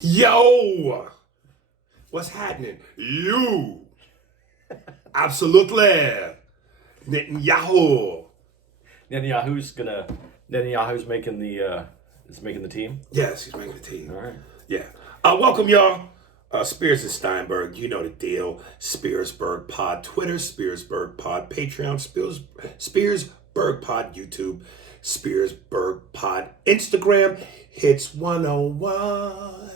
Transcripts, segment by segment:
Yo, what's happening? You, absolutely, Netanyahu. Netanyahu's making the team. Yes, he's making the team. All right. Yeah. Welcome, y'all. Spears and Steinberg, you know the deal. Spearsburg Pod, Twitter, Spearsburg Pod, Patreon, Spearsburg Pod, YouTube, Spearsburg Pod, Instagram, Hits 101.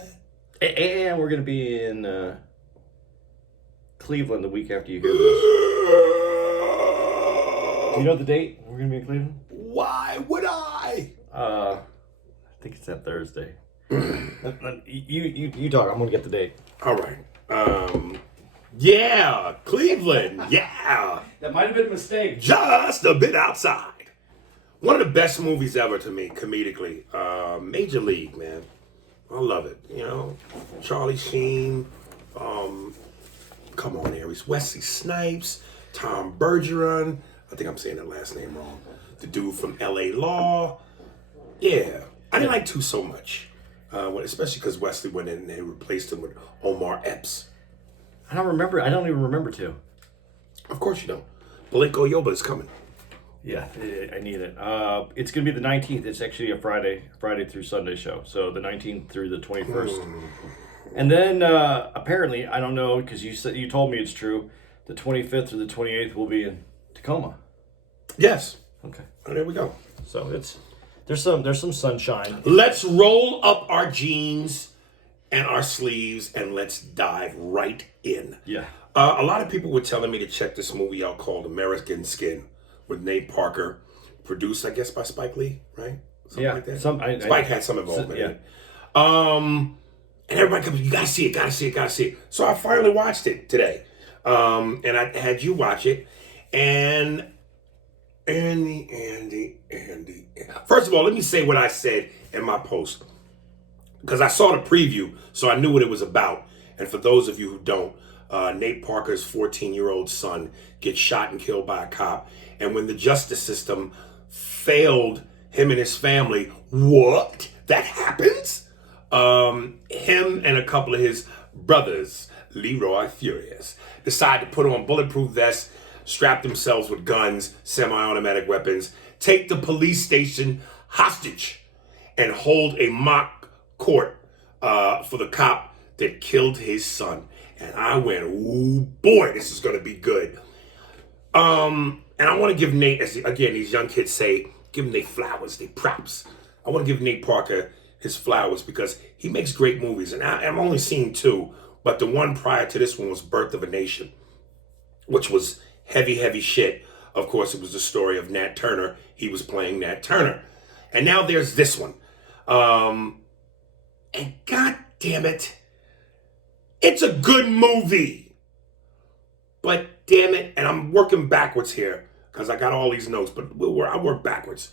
And we're gonna be in Cleveland the week after you hear this. Do you know the date? We're gonna be in Cleveland. Why would I? I think it's that Thursday. You talk. I'm gonna get the date. All right. Yeah, Cleveland. Yeah. That might have been a mistake. Just a bit outside. One of the best movies ever to me, comedically. Major League, man. I love it. You know, Charlie Sheen. Come on, Aries. Wesley Snipes. Tom Bergeron. I think I'm saying that last name wrong. The dude from L.A. Law. Yeah. I didn't like 2 so much. Especially because Wesley went in and they replaced him with Omar Epps. I don't even remember 2. Of course you don't. Malenko Yoba is coming. Yeah, I need it. It's going to be the 19th. It's actually a Friday through Sunday show. So the 19th through the 21st. And then apparently, I don't know, because you told me it's true, the 25th through the 28th will be in Tacoma. Yes. Okay. Oh, there we go. So there's some sunshine. Let's roll up our jeans and our sleeves and let's dive right in. Yeah. A lot of people were telling me to check this movie out called American Skin with Nate Parker, produced, I guess, by Spike Lee, right? Something like that. Spike had some involvement in it. And everybody comes, you gotta see it. So I finally watched it today. And I had you watch it. And Andy. First of all, let me say what I said in my post. Because I saw the preview, so I knew what it was about. And for those of you who don't, Nate Parker's 14-year-old son gets shot and killed by a cop. And when the justice system failed him and his family, what? That happens? Him and a couple of his brothers, Leroy Furious, decide to put on bulletproof vests, strap themselves with guns, semi-automatic weapons, take the police station hostage, and hold a mock court for the cop that killed his son. And I went, ooh, boy, this is going to be good. And I want to give Nate, again, these young kids say, give him their flowers, their props. I want to give Nate Parker his flowers because he makes great movies. And I've only seen 2, but the one prior to this one was Birth of a Nation, which was heavy shit. Of course, it was the story of Nat Turner. He was playing Nat Turner. And now there's this one. And god damn it, it's a good movie. But damn it, and I'm working backwards here because I got all these notes, but I work backwards.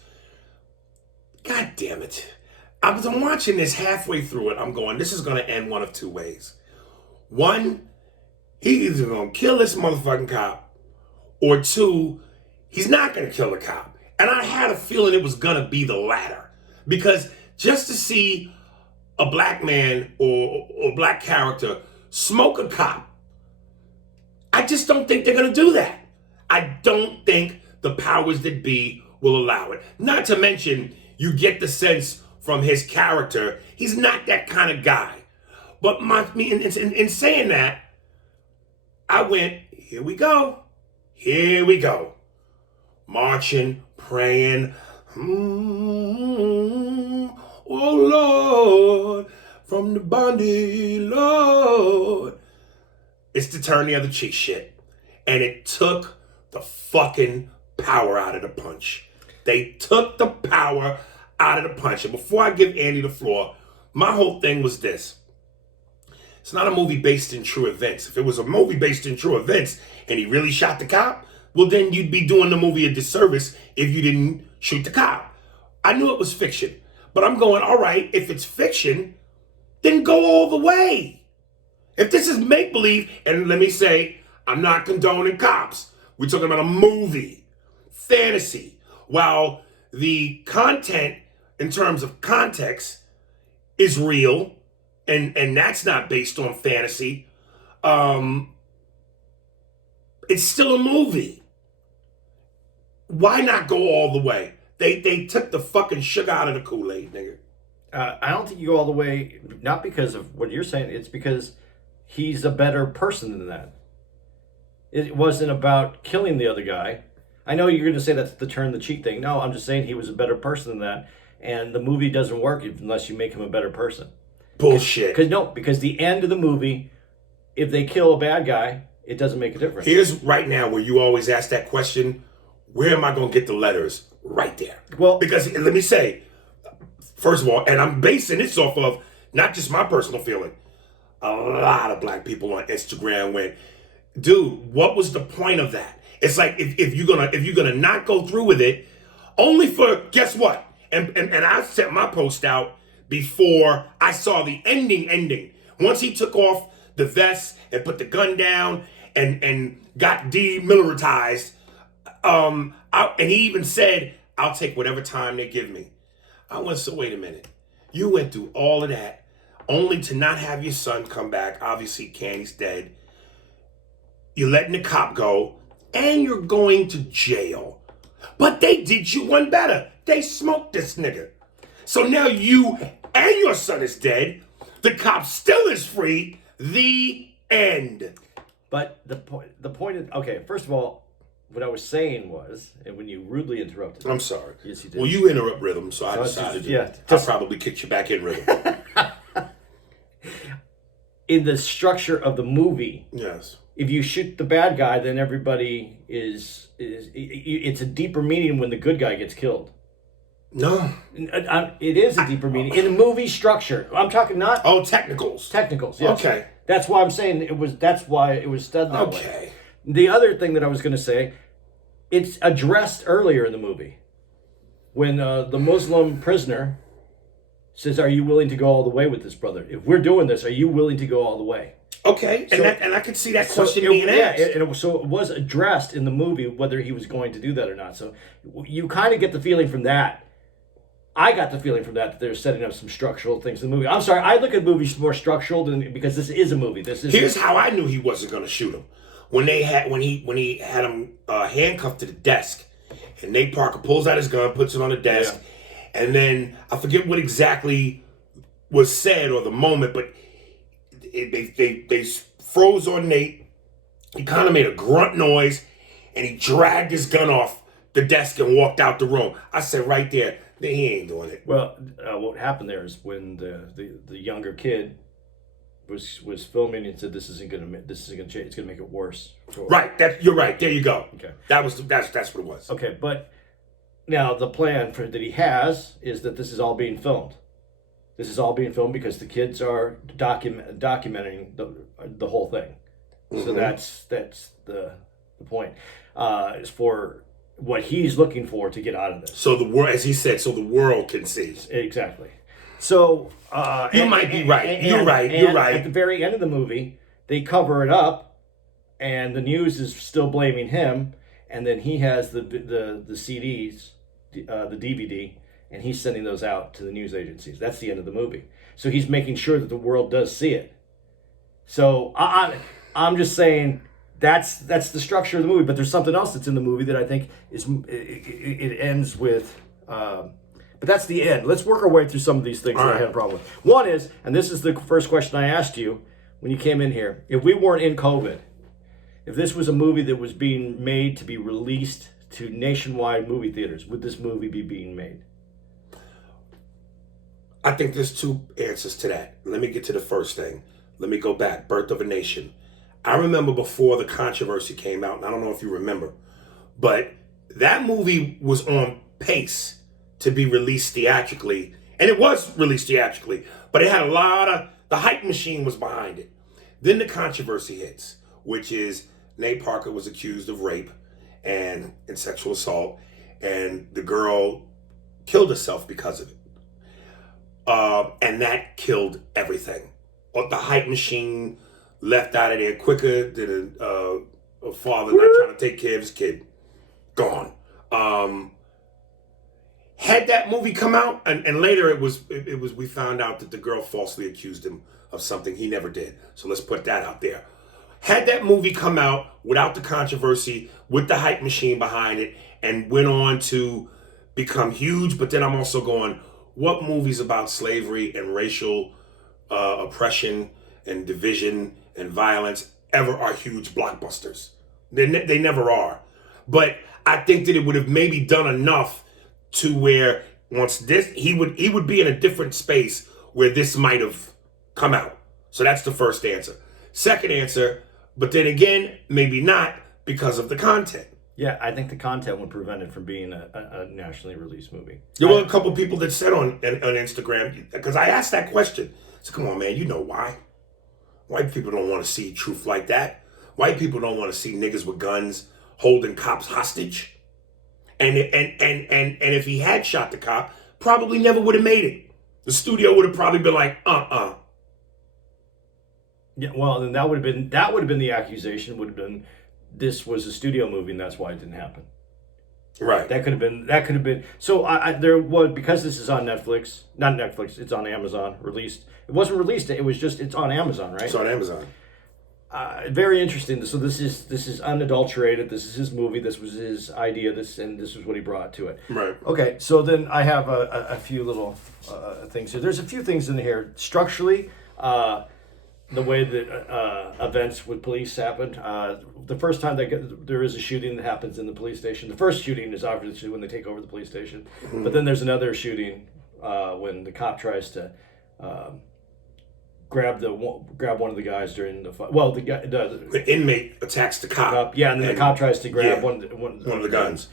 God damn it. I'm watching this halfway through it. I'm going, this is going to end one of 2 ways. One, he's either going to kill this motherfucking cop, or 2, he's not going to kill the cop. And I had a feeling it was going to be the latter. Because just to see a black man or black character smoke a cop, I just don't think they're going to do that. I don't think the powers that be will allow it. Not to mention, you get the sense from his character, he's not that kind of guy. But in saying that, I went, here we go. Marching, praying. Oh Lord, from the bondage, Lord. It's the turn the other cheek shit. And it took the fucking power out of the punch. They took the power out of the punch. And before I give Andy the floor, my whole thing was this. It's not a movie based in true events. If it was a movie based in true events and he really shot the cop, well then you'd be doing the movie a disservice if you didn't shoot the cop. I knew it was fiction. But I'm going, all right, if it's fiction, then go all the way. If this is make-believe, and let me say, I'm not condoning cops. We're talking about a movie, fantasy. While the content, in terms of context, is real and that's not based on fantasy. It's still a movie. Why not go all the way? They took the fucking sugar out of the Kool-Aid, nigga. I don't think you go all the way, not because of what you're saying. It's because he's a better person than that. It wasn't about killing the other guy. I know you're going to say that's the turn the cheek thing. No, I'm just saying he was a better person than that. And the movie doesn't work unless you make him a better person. Bullshit. Because the end of the movie, if they kill a bad guy, it doesn't make a difference. Here's right now where you always ask that question, where am I going to get the letters? Right there. Well, because let me say, first of all, and I'm basing this off of not just my personal feeling. A lot of black people on Instagram went, dude, what was the point of that? It's like if you're gonna not go through with it, only for guess what? And I set my post out before I saw the ending. Once he took off the vest and put the gun down and got demilitarized, and he even said, I'll take whatever time they give me. I went, so wait a minute. You went through all of that only to not have your son come back. Obviously, Candy's dead. You're letting the cop go, and you're going to jail. But they did you one better. They smoked this nigga. So now you and your son is dead. The cop still is free. The end. But the point is, okay, first of all, what I was saying was, and when you rudely interrupted me. I'm sorry. Yes, you did. Well, you interrupt rhythm, so I decided I probably kicked you back in rhythm. In the structure of the movie, yes. If you shoot the bad guy, then everybody it's a deeper meaning when the good guy gets killed. No. It is a deeper meaning. In a movie structure. I'm talking not... Oh, technicals. Technicals, yes. Okay. That's why I'm saying that's why it was done that way. Okay. The other thing that I was going to say, it's addressed earlier in the movie. When the Muslim prisoner says, are you willing to go all the way with this, brother? If we're doing this, are you willing to go all the way? Okay, and I could see that question being asked. So it was addressed in the movie whether he was going to do that or not. So you kind of get the feeling from that. I got the feeling from that they're setting up some structural things in the movie. I'm sorry, I look at movies more structural because this is a movie. Here's how I knew he wasn't going to shoot him. When he had him handcuffed to the desk, and Nate Parker pulls out his gun, puts it on the desk, and then I forget what exactly was said or the moment, but they froze on Nate. He kind of made a grunt noise, and he dragged his gun off the desk and walked out the room. I said right there, he ain't doing it. Well, what happened there is when the younger kid was filming and said this isn't gonna change. It's gonna make it worse. Right. You're right. There you go. Okay. That's what it was. Okay, but now the plan that he has is that this is all being filmed. This is all being filmed because the kids are documenting the whole thing. Mm-hmm. So that's the point. Is for what he's looking for to get out of this. So the world, as he said, so the world can see. Exactly. So you might be right. You're right. At the very end of the movie, they cover it up, and the news is still blaming him. And then he has the CDs, the DVD, and he's sending those out to the news agencies. That's the end of the movie. So he's making sure that the world does see it. So I'm just saying that's the structure of the movie. But there's something else that's in the movie that I think it ends with. But that's the end. Let's work our way through some of these things that I had a problem with. One is, and this is the first question I asked you when you came in here, if we weren't in COVID, if this was a movie that was being made to be released to nationwide movie theaters, would this movie be being made? I think there's two answers to that. Let me get to the first thing. Let me go back. Birth of a Nation. I remember before the controversy came out, and I don't know if you remember, but that movie was on pace to be released theatrically, and it was released theatrically, but it had a lot of, the hype machine was behind it. Then the controversy hits, which is Nate Parker was accused of rape and sexual assault, and the girl killed herself because of it. And that killed everything. The hype machine left out of there quicker than a father not trying to take care of his kid. Gone. Had that movie come out, and later it was we found out that the girl falsely accused him of something. He never did. So let's put that out there. Had that movie come out without the controversy, with the hype machine behind it, and went on to become huge, but then I'm also going, what movies about slavery and racial oppression and division and violence ever are huge blockbusters? They never are. But I think that it would have maybe done enough to where once this, he would be in a different space where this might have come out. So that's the first answer. Second answer, but then again, maybe not because of the content. Yeah, I think the content would prevent it from being a nationally released movie. There were a couple people that said on Instagram, because I asked that question. So come on, man, you know why? White people don't want to see truth like that. White people don't want to see niggas with guns holding cops hostage. And if he had shot the cop, probably never would have made it. The studio would have probably been like, Yeah, well, then that would have been the accusation. Would have been this was a studio movie, and that's why it didn't happen. Right. That could have been. So there was, because this is on Netflix, not Netflix. It's on Amazon. Released. It wasn't released. It was just it's on Amazon, right? It's on Amazon. Very interesting. So this is unadulterated. This is his movie. This was his idea. This is what he brought to it. Right. Okay. So then I have a few little things here. There's a few things in here structurally. The way that events with police happened. The first time there is a shooting that happens in the police station. The first shooting is obviously when they take over the police station. Mm-hmm. But then there's another shooting when the cop tries to grab one of the guys during the fight. Well, the inmate attacks the cop. Yeah, and then the cop tries to grab one of the guns.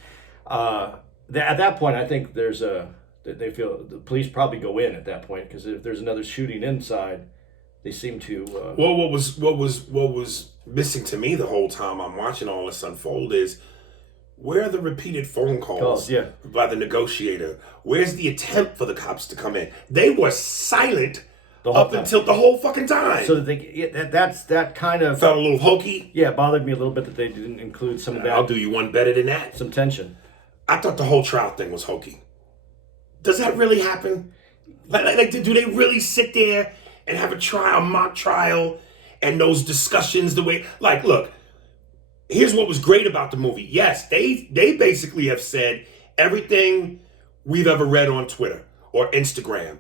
At that point, I think they feel the police probably go in at that point, because if there's another shooting inside, they seem to. Well, what was missing to me the whole time I'm watching all this unfold is, where are the repeated phone calls by the negotiator? Where's the attempt for the cops to come in? They were silent until the whole fucking time. So that kind of felt a little hokey. Yeah, it bothered me a little bit that they didn't include some of that. I'll do you one better than that. Some tension. I thought the whole trial thing was hokey. Does that really happen? Like, do they really sit there and have a trial, mock trial, and those discussions the way? Like, look, here's what was great about the movie. Yes, they basically have said everything we've ever read on Twitter or Instagram.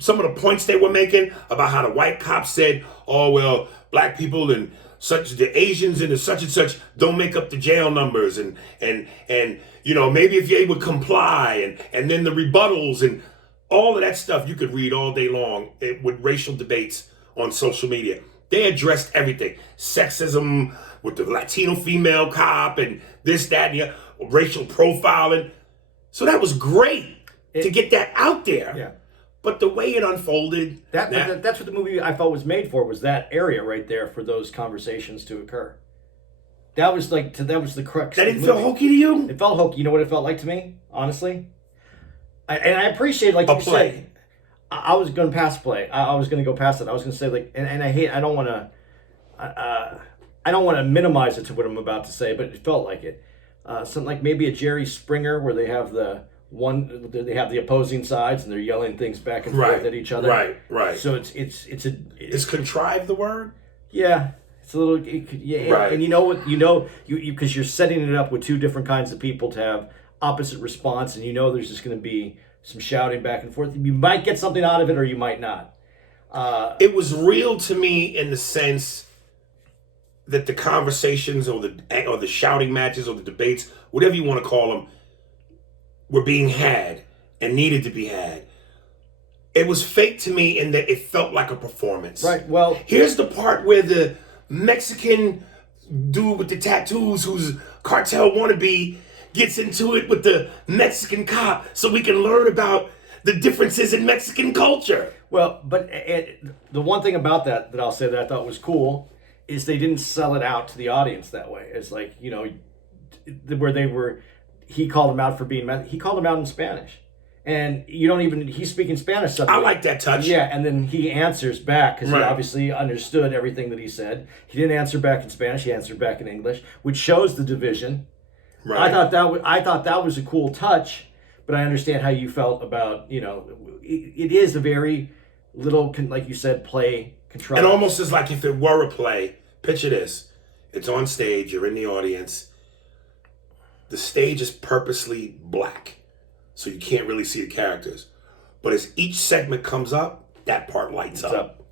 Some of the points they were making about how the white cops said, oh, well, black people and such, the Asians and the such and such don't make up the jail numbers. And you know, maybe if they would comply, and then the rebuttals and all of that stuff you could read all day long with racial debates on social media. They addressed everything. Sexism with the Latino female cop and this, that, and the other, racial profiling. So that was great to get that out there. Yeah. But the way it unfolded... That's what the movie I felt was made for, was that area right there for those conversations to occur. That was the crux. That didn't feel hokey to you? It felt hokey. You know what it felt like to me, honestly? I appreciate, like you said, I was going to pass play. I was going to go past it. I was going to say, like, and I don't want to minimize it to what I'm about to say, but it felt like it. Something like maybe a Jerry Springer, where they have they have the opposing sides and they're yelling things back and forth at each other. Right. So it's Is contrived the word? Yeah. It's a little, right. And you know what, because you're setting it up with two different kinds of people to have opposite response, and there's just going to be some shouting back and forth. You might get something out of it, or you might not. It was real to me in the sense that the conversations or the shouting matches or the debates, whatever you want to call them, were being had and needed to be had. It was fake to me in that it felt like a performance. Right. Well, here's the part where the Mexican dude with the tattoos, who's cartel wannabe, gets into it with the Mexican cop so we can learn about the differences in Mexican culture. Well, but the one thing about that I'll say that I thought was cool is they didn't sell it out to the audience that way. It's like, where he called him out for being, he called him out in Spanish. And he's speaking Spanish. I like that touch. Yeah, and then he answers back, because he obviously understood everything that he said. He didn't answer back in Spanish, he answered back in English, which shows the division. Right. I thought that was a cool touch, but I understand how you felt about, it is a very little, like you said, play control. And almost as like if it were a play, picture this. It's on stage, you're in the audience. The stage is purposely black, so you can't really see the characters. But as each segment comes up, that part lights up.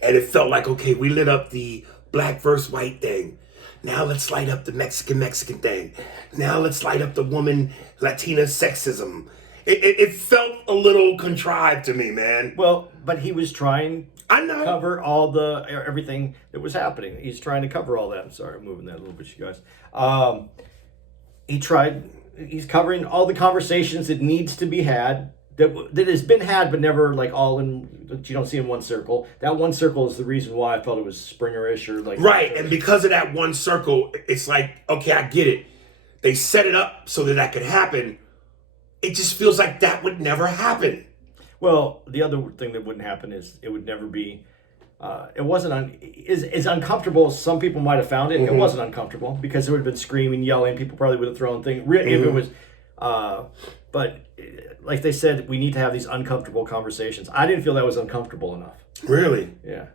And it felt like, okay, we lit up the black versus white thing. Now let's light up the Mexican thing. Now let's light up the woman Latina sexism. It felt a little contrived to me, man. Well, but he was trying I know. cover all the everything that was happening. He's trying to cover all that. I'm sorry, I'm moving that a little bit, you guys. He's covering all the conversations that needs to be had, that has been had, but never like all in, you don't see in one circle. That one circle is the reason why I felt it was Springer-ish or like. Right, and because of that one circle, it's like, okay, I get it. They set it up so that could happen. It just feels like that would never happen. Well, the other thing that wouldn't happen is it would never be. It wasn't as uncomfortable as some people might have found it. Mm-hmm. It wasn't uncomfortable because it would have been screaming, yelling. People probably would have thrown things. If it was, but like they said, we need to have these uncomfortable conversations. I didn't feel that was uncomfortable enough. Really? Yeah.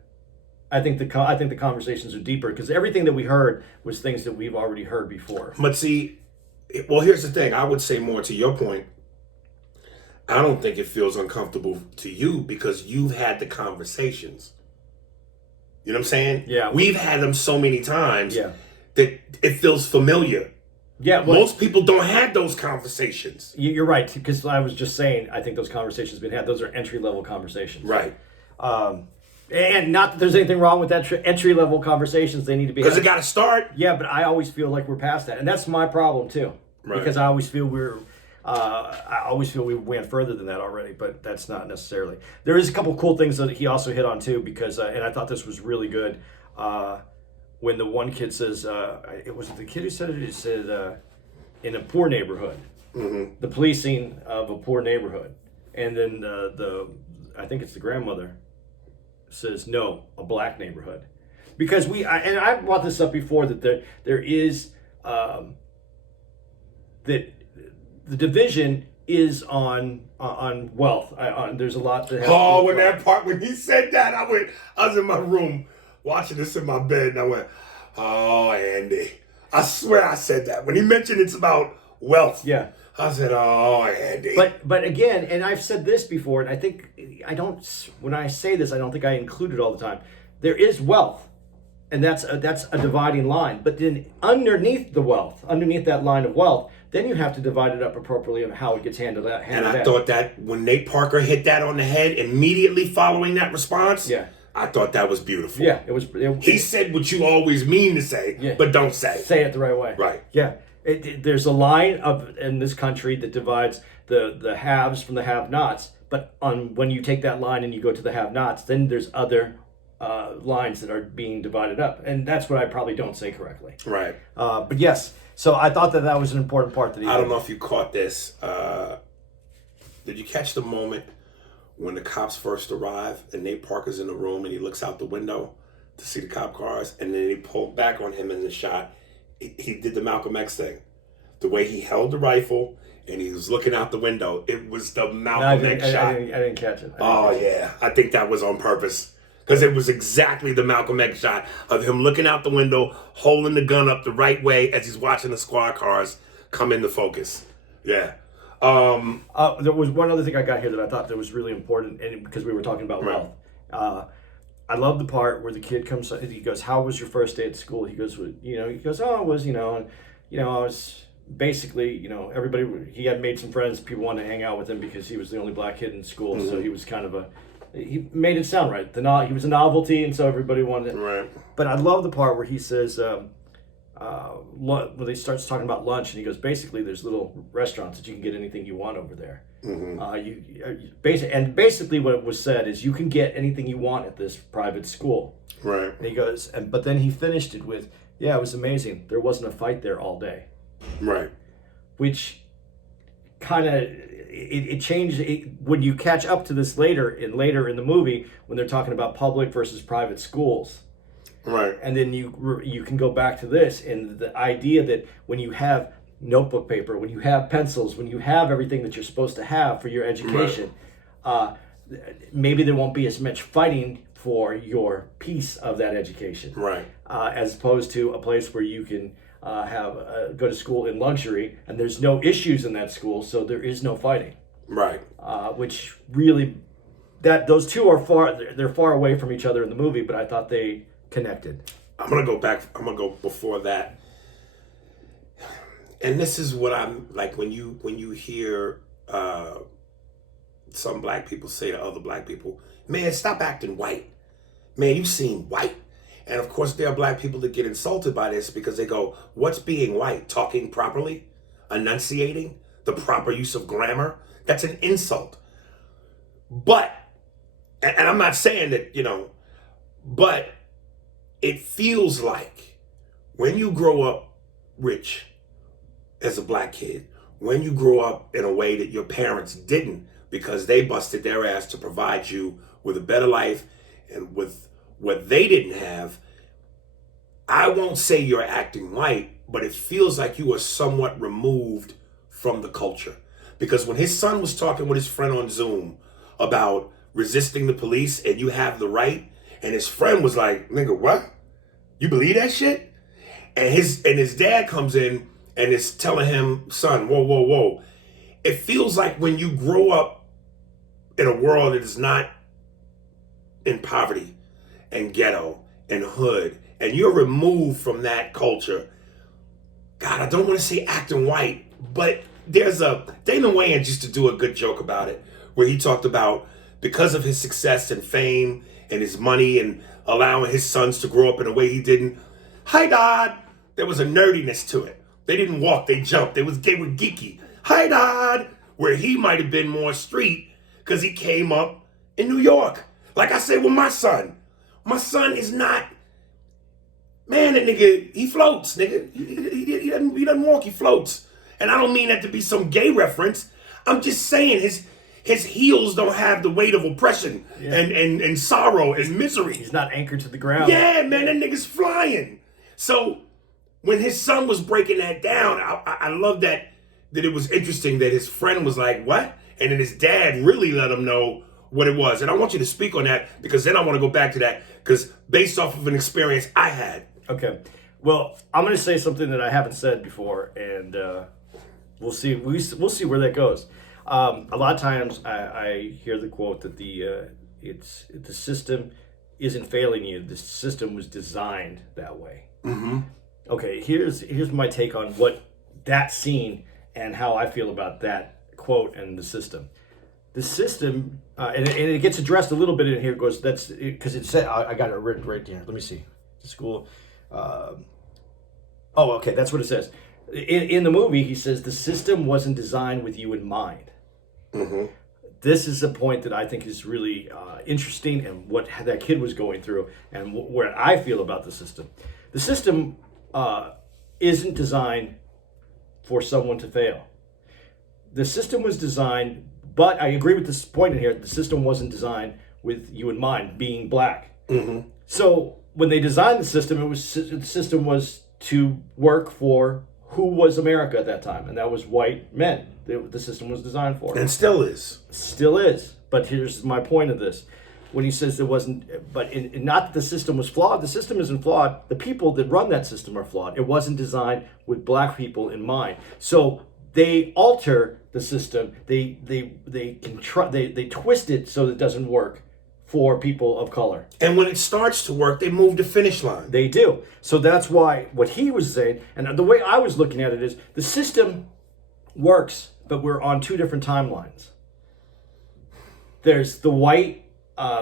I think the conversations are deeper because everything that we heard was things that we've already heard before. But see, well, here's the thing. I would say more to your point. I don't think it feels uncomfortable to you because you've had the conversations. You know what I'm saying? Yeah. We've had them so many times that it feels familiar. Yeah. Well, most people don't have those conversations. You're right, because I was just saying, I think those conversations been had. Those are entry-level conversations. Right. And not that there's anything wrong with that entry-level conversations. They need to be because it got to start. Yeah, but I always feel like we're past that, and that's my problem too. Right. Because I always feel we went further than that already, but that's not necessarily. There is a couple cool things that he also hit on too, because and I thought this was really good. When the one kid says, it was the kid who said it. He said, in a poor neighborhood, the policing of a poor neighborhood, and then I think it's the grandmother says, no, a black neighborhood, because and I brought this up before that there is that. The division is on wealth. There's a lot that. When he said that, I was in my room watching this in my bed, and I went, "Oh, Andy!" I swear I said that when he mentioned it's about wealth. Yeah, I said, "Oh, Andy." But again, and I've said this before, and I think I don't. When I say this, I don't think I include it all the time. There is wealth, and that's a dividing line. But then underneath the wealth, underneath that line of wealth, then you have to divide it up appropriately on how it gets handled out. And I thought that when Nate Parker hit that on the head immediately following that response, I thought that was beautiful. Yeah, he said what you always mean to say, but don't say. Say it the right way. Right. Yeah. There's a line in this country that divides the haves from the have-nots, but when you take that line and you go to the have-nots, then there's other lines that are being divided up, and that's what I probably don't say correctly. Right. But yes. So I thought that was an important part that he I don't know if you caught this. Did you catch the moment when the cops first arrive and Nate Parker's in the room and he looks out the window to see the cop cars, and then he pulled back on him in the shot? He did the Malcolm X thing. The way he held the rifle and he was looking out the window. It was the Malcolm X shot. I didn't catch it. Yeah. I think that was on purpose. Because it was exactly the Malcolm X shot of him looking out the window, holding the gun up the right way as he's watching the squad cars come into focus. Yeah. There was one other thing I got here that I thought that was really important, and because we were talking about wealth. I love the part where the kid comes. He goes, "How was your first day at school?" He goes, "Oh, it was, I was basically, everybody. He had made some friends. People wanted to hang out with him because he was the only black kid in school. Mm-hmm. So he was kind of he made it sound right. He was a novelty, and so everybody wanted it. Right. But I love the part where he says, when he starts talking about lunch, and he goes, basically, there's little restaurants that you can get anything you want over there. Mm-hmm. Basically, what was said is you can get anything you want at this private school. Right. And he goes, but then he finished it with, "Yeah, it was amazing. There wasn't a fight there all day." Right. Which kind of it changed when you catch up to this later in the movie when they're talking about public versus private schools. Right. And then you can go back to this and the idea that when you have notebook paper, when you have pencils, when you have everything that you're supposed to have for your education, maybe there won't be as much fighting for your piece of that education, Right. As opposed to a place where you can go to school in luxury and there's no issues in that school, so there is no fighting. Right. Which really, those two are they're far away from each other in the movie, but I thought they connected. I'm gonna go back. I'm gonna go before that. And this is what I'm like when you hear some black people say to other black people, "Man, stop acting white. Man, you seem white." And of course, there are black people that get insulted by this because they go, "What's being white? Talking properly, enunciating, the proper use of grammar? That's an insult." But, and I'm not saying that, but it feels like when you grow up rich as a black kid, when you grow up in a way that your parents didn't because they busted their ass to provide you with a better life and with what they didn't have, I won't say you're acting white, but it feels like you are somewhat removed from the culture. Because when his son was talking with his friend on Zoom about resisting the police and you have the right, and his friend was like, "Nigga, what? You believe that shit?" And his dad comes in and is telling him, "Son, whoa, whoa, whoa." It feels like when you grow up in a world that is not in poverty and ghetto and hood, and you're removed from that culture. God, I don't want to say acting white, but Damon Wayans used to do a good joke about it, where he talked about because of his success and fame and his money and allowing his sons to grow up in a way he didn't. Hi, Dad. There was a nerdiness to it. They didn't walk, they jumped. They were geeky. Hi, Dad. Where he might have been more street because he came up in New York. Like I said with my son. My son is not, man, that nigga, he floats, nigga. He doesn't walk, he floats. And I don't mean that to be some gay reference. I'm just saying his heels don't have the weight of oppression and sorrow and misery. He's not anchored to the ground. Yeah, man, that nigga's flying. So when his son was breaking that down, I love that it was interesting that his friend was like, "What?" And then his dad really let him know what it was. And I want you to speak on that because then I want to go back to that because based off of an experience I had. Okay. Well, I'm going to say something that I haven't said before, and we'll see. We'll see where that goes. A lot of times I hear the quote that the system isn't failing you. The system was designed that way. Mm-hmm. Okay. Here's my take on what that scene and how I feel about that quote and the system. The system, and it gets addressed a little bit in here. It goes, that's because it said, I got it written right here. Let me see. School. Okay, that's what it says. In the movie, he says the system wasn't designed with you in mind. Mm-hmm. This is a point that I think is really interesting and what that kid was going through and where I feel about the system. The system isn't designed for someone to fail. The system was designed, but I agree with this point in here, the system wasn't designed with you in mind, being black. Mm-hmm. So when they designed the system, the system was to work for who was America at that time, and that was white men. The system was designed for. And still is. Still is. But here's my point of this. When he says there wasn't, not that the system was flawed, the system isn't flawed. The people that run that system are flawed. It wasn't designed with black people in mind. So they alter the system. They twist it so that it doesn't work for people of color. And when it starts to work, they move the finish line. They do. So that's why what he was saying, and the way I was looking at it is, the system works, but we're on two different timelines. There's the white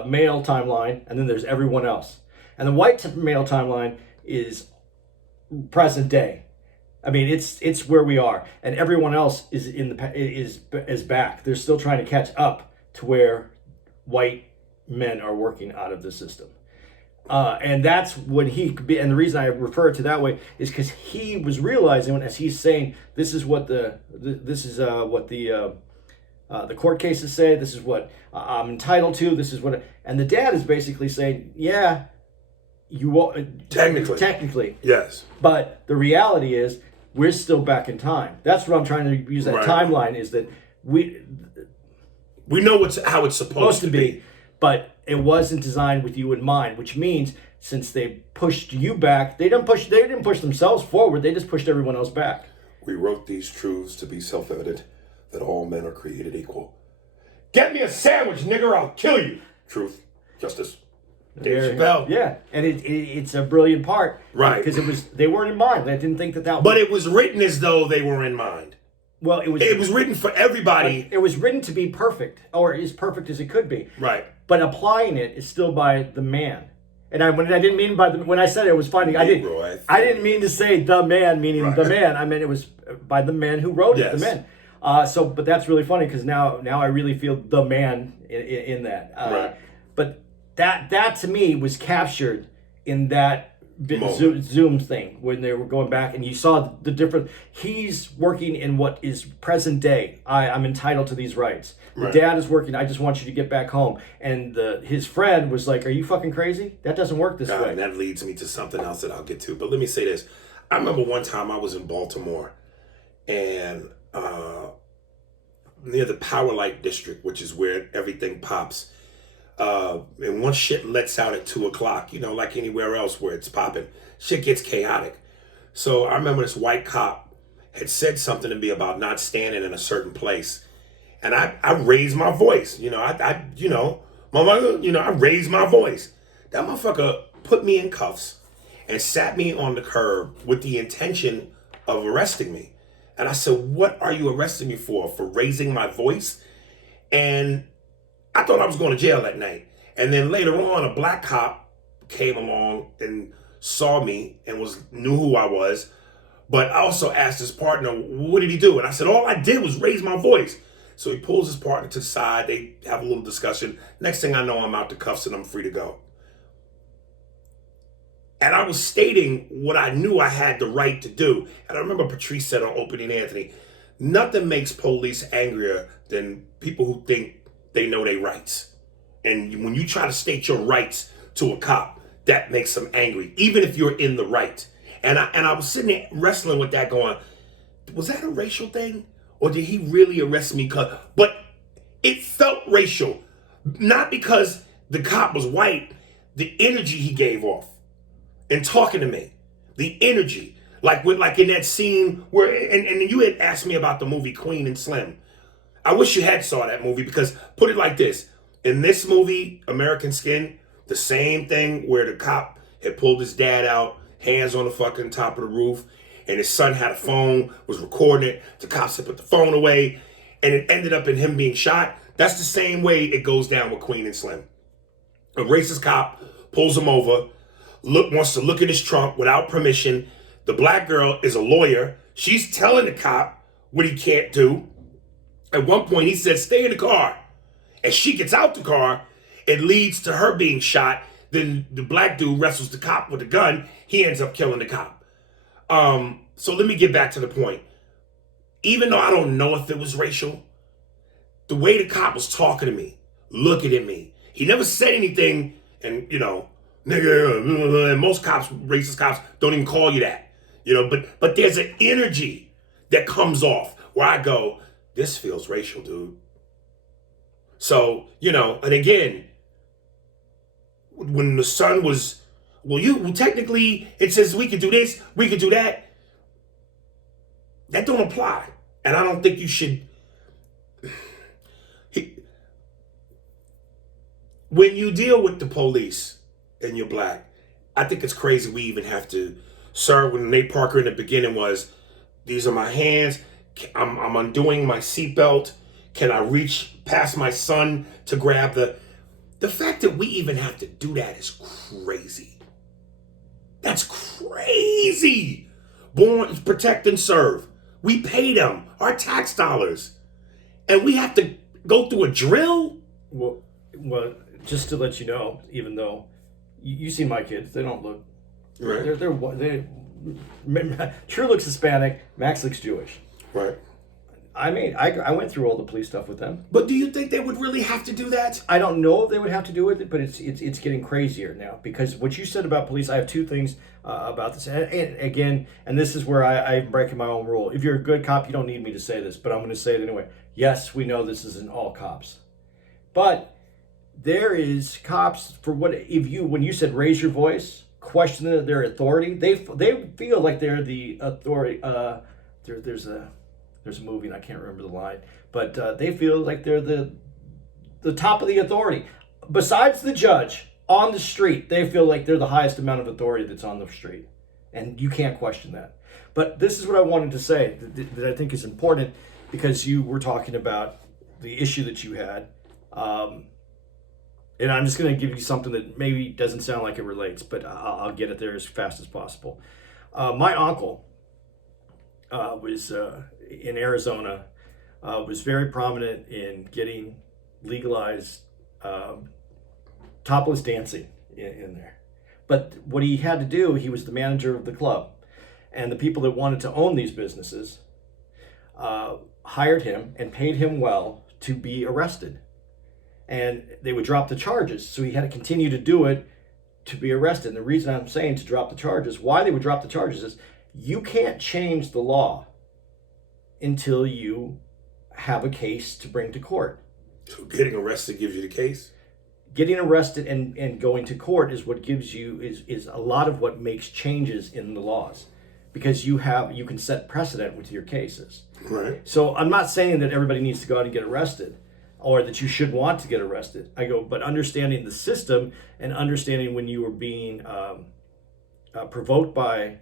male timeline, and then there's everyone else. And the white male timeline is present day. I mean, it's where we are, and everyone else is back. They're still trying to catch up to where white men are working out of the system, and that's when and the reason I refer to that way is because he was realizing, as he's saying, this is what the court cases say. This is what I'm entitled to. This is what, and the dad is basically saying, yeah, you technically, yes, but the reality is we're still back in time. That's what I'm trying to use that timeline, is that We know how it's supposed to be. But it wasn't designed with you in mind, which means since they pushed you back, they didn't push themselves forward. They just pushed everyone else back. We wrote these truths to be self-evident that all men are created equal. Get me a sandwich, nigger, I'll kill you. Truth, justice. Dave Chappelle. Yeah, and it's a brilliant part. Right. Because they weren't in mind. They didn't think that But it was written as though they were in mind. Well, it was written for everybody. It was written to be perfect, or as perfect as it could be. Right. But applying it is still by the man. And when I didn't mean when I said it was funny, I didn't mean to say the man, meaning the man. I meant it was by the man who wrote it, the man. But that's really funny because now I really feel the man in that. Right. But that to me was captured in that Zoom thing when they were going back, and you saw the different. He's working in what is present day. I'm entitled to these rights. The dad is working. I just want you to get back home. And his friend was like, "Are you fucking crazy? That doesn't work this way." And that leads me to something else that I'll get to. But let me say this: I remember one time I was in Baltimore, and near the Power Light District, which is where everything pops. And once shit lets out at 2:00, like anywhere else where it's popping, shit gets chaotic. So I remember this white cop had said something to me about not standing in a certain place. And I raised my voice, I raised my voice. That motherfucker put me in cuffs and sat me on the curb with the intention of arresting me. And I said, "What are you arresting me for? For raising my voice?" And I thought I was going to jail that night. And then later on, a black cop came along and saw me and knew who I was. But I also asked his partner, "What did he do?" And I said, "All I did was raise my voice." So he pulls his partner to the side. They have a little discussion. Next thing I know, I'm out the cuffs and I'm free to go. And I was stating what I knew I had the right to do. And I remember Patrice said on Opie and Anthony, nothing makes police angrier than people who think they know their rights. And when you try to state your rights to a cop, that makes them angry, even if you're in the right. And I was sitting there wrestling with that going, was that a racial thing? Or did he really arrest me? But it felt racial. Not because the cop was white, the energy he gave off in talking to me. The energy. Like in that scene where, and you had asked me about the movie Queen and Slim. I wish you had saw that movie because, put it like this. In this movie, American Skin, the same thing where the cop had pulled his dad out, hands on the fucking top of the roof, and his son had a phone, was recording it. The cops had put the phone away, and it ended up in him being shot. That's the same way it goes down with Queen and Slim. A racist cop pulls him over, wants to look in his trunk without permission. The black girl is a lawyer. She's telling the cop what he can't do. At one point, he said, "Stay in the car." And she gets out the car. It leads to her being shot. Then the black dude wrestles the cop with a gun. He ends up killing the cop. So let me get back to the point. Even though I don't know if it was racial, the way the cop was talking to me, looking at me, he never said anything. And, nigga, and most cops, racist cops, don't even call you that. But there's an energy that comes off where I go, this feels racial, dude. So, and again, when the son was, technically it says we could do this, we could do that. That don't apply. And I don't think you should. When you deal with the police and you're black, I think it's crazy we even have to, sir, when Nate Parker in the beginning was, these are my hands, I'm undoing my seatbelt, can I reach past my son to grab the fact that we even have to do that is crazy. That's crazy. Born, protect, and serve. We pay them, our tax dollars. And we have to go through a drill? Well, just to let you know, even though you see my kids, they don't look. Right. True looks Hispanic, Max looks Jewish. Right. I went through all the police stuff with them. But do you think they would really have to do that? I don't know if they would have to do it, but it's getting crazier now. Because what you said about police, I have two things about this. And again, and this is where I'm breaking my own rule. If you're a good cop, you don't need me to say this, but I'm going to say it anyway. Yes, we know this isn't all cops. But there is cops for what if you when you said raise your voice, question their authority. They feel like they're the authority. There's a movie and I can't remember the line, but they feel like they're the top of the authority. Besides the judge on the street, they feel like they're the highest amount of authority that's on the street, and you can't question that. But this is what I wanted to say that I think is important because you were talking about the issue that you had. And I'm just going to give you something that maybe doesn't sound like it relates, but I'll get it there as fast as possible. My uncle was in Arizona, was very prominent in getting legalized topless dancing in there. But what he had to do, he was the manager of the club. And the people that wanted to own these businesses hired him and paid him well to be arrested. And they would drop the charges. So he had to continue to do it to be arrested. And the reason I'm saying to drop the charges, why they would drop the charges is you can't change the law until you have a case to bring to court. So getting arrested gives you the case? Getting arrested and going to court is what gives you, is a lot of what makes changes in the laws. Because you can set precedent with your cases. Right. So I'm not saying that everybody needs to go out and get arrested, or that you should want to get arrested. I go, but understanding the system and understanding when you are being provoked by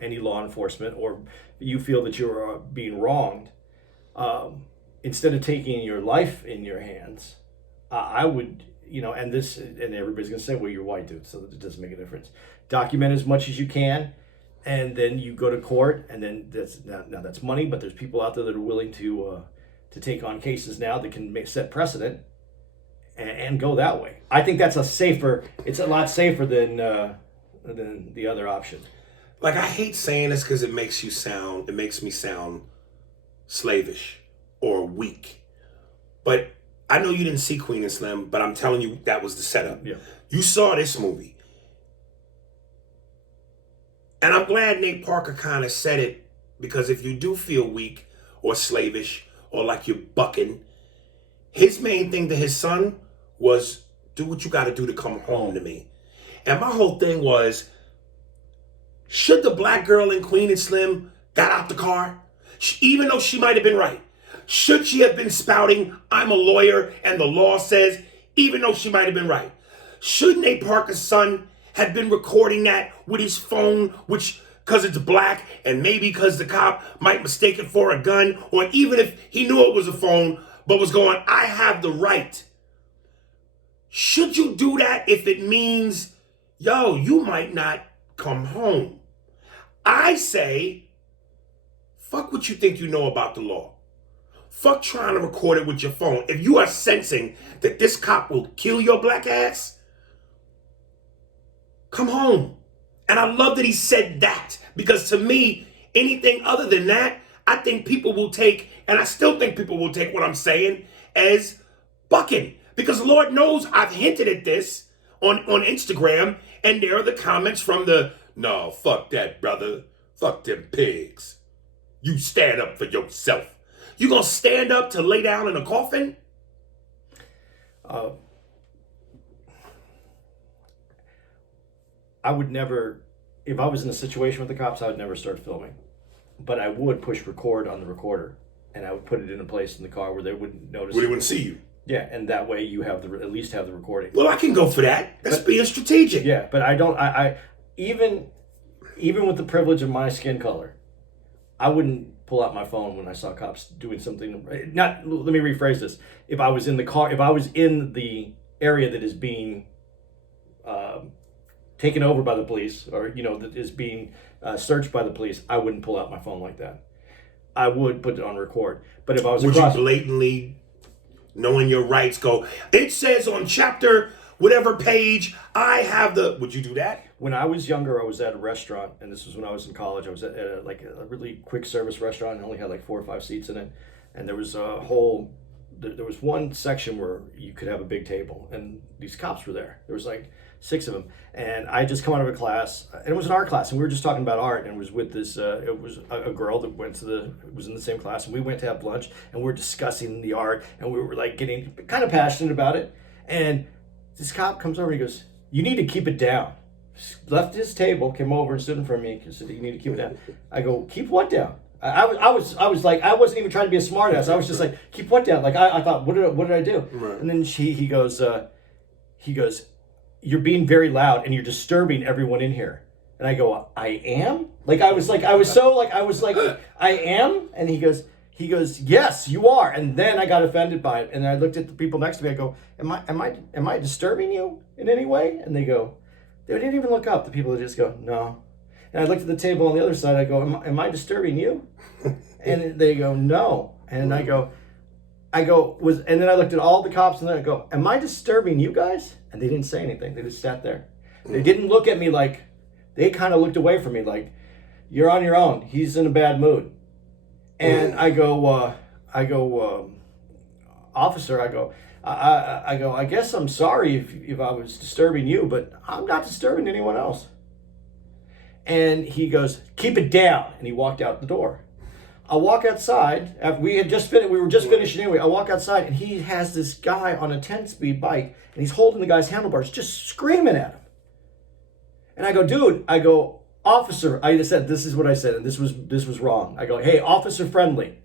any law enforcement, or you feel that you're being wronged, instead of taking your life in your hands, I would, and everybody's gonna say, well, you're white, dude, so it doesn't make a difference. Document as much as you can, and then you go to court, and then that's money, but there's people out there that are willing to take on cases now that can set precedent and go that way. I think it's a lot safer than the other option. Like, I hate saying this because it makes me sound slavish or weak. But I know you didn't see Queen and Slim, but I'm telling you that was the setup. Yeah. You saw this movie. And I'm glad Nate Parker kind of said it, because if you do feel weak or slavish or like you're bucking, his main thing to his son was, do what you got to do to come home to me. And my whole thing was, should the black girl in Queen and Slim got out the car, even though she might have been right? Should she have been spouting, I'm a lawyer and the law says, even though she might have been right? Should Nate Parker's son had been recording that with his phone, which, because it's black, and maybe because the cop might mistake it for a gun, or even if he knew it was a phone, but was going, I have the right. Should you do that if it means, you might not come home? I say, fuck what you think you know about the law. Fuck trying to record it with your phone. If you are sensing that this cop will kill your black ass, come home. And I love that he said that, because to me, anything other than that, I think people will take, and I still think people will take what I'm saying as bucking. Because Lord knows I've hinted at this on Instagram, and there are the comments from no, fuck that, brother. Fuck them pigs. You stand up for yourself. You gonna stand up to lay down in a coffin? I would never, if I was in a situation with the cops, I would never start filming. But I would push record on the recorder, and I would put it in a place in the car where they wouldn't notice. Where they wouldn't see you. Yeah, and that way you have at least have the recording. Well, I can go for that. That's being strategic. Yeah, but I don't. I even with the privilege of my skin color, I wouldn't pull out my phone when I saw cops doing something. Let me rephrase this. If I was in the car, if I was in the area that is being taken over by the police, or that is being searched by the police, I wouldn't pull out my phone like that. I would put it on record. But if I was would you blatantly, knowing your rights, go, it says on chapter whatever page, I have the, would you do that? When I was younger, I was at a restaurant, and this was when I was in college. I was at a really quick service restaurant, and only had like 4 or 5 seats in it. And there was there was one section where you could have a big table, and these cops were there. There was like 6 of them. And I just come out of a class, and it was an art class, and we were just talking about art, and it was with this, it was a girl that was in the same class, and we went to have lunch, and we were discussing the art, and we were like getting kind of passionate about it. And this cop comes over and he goes, "You need to keep it down." Left his table, came over and stood in front of me and said, "You need to keep it down." I go, "Keep what down?" I was like, I wasn't even trying to be a smart ass. I was just like, "Keep what down?" Like I thought, what did I do? Right. And then he goes, "You're being very loud and you're disturbing everyone in here." And I go, "I am?" I was like, "I am?" And he goes, "Yes, you are." And then I got offended by it. And I looked at the people next to me. I go, am I disturbing you in any way? And they didn't even look up. The people just go, "No." And I looked at the table on the other side. I go, am I disturbing you? And they go, "No." And I go, and then I looked at all the cops and then I go, "Am I disturbing you guys?" And they didn't say anything. They just sat there. They didn't look at me like, they kind of looked away from me like, "You're on your own. He's in a bad mood." And I go, "Officer," I guess I'm sorry if I was disturbing you, but I'm not disturbing anyone else. And he goes, "Keep it down." And he walked out the door. I walk outside after we were just finishing anyway. I walk outside and he has this guy on a 10-speed bike and he's holding the guy's handlebars, just screaming at him. And I go, "Dude," "Officer," I just said, this is what I said, and this was wrong. I go, "Hey, officer friendly."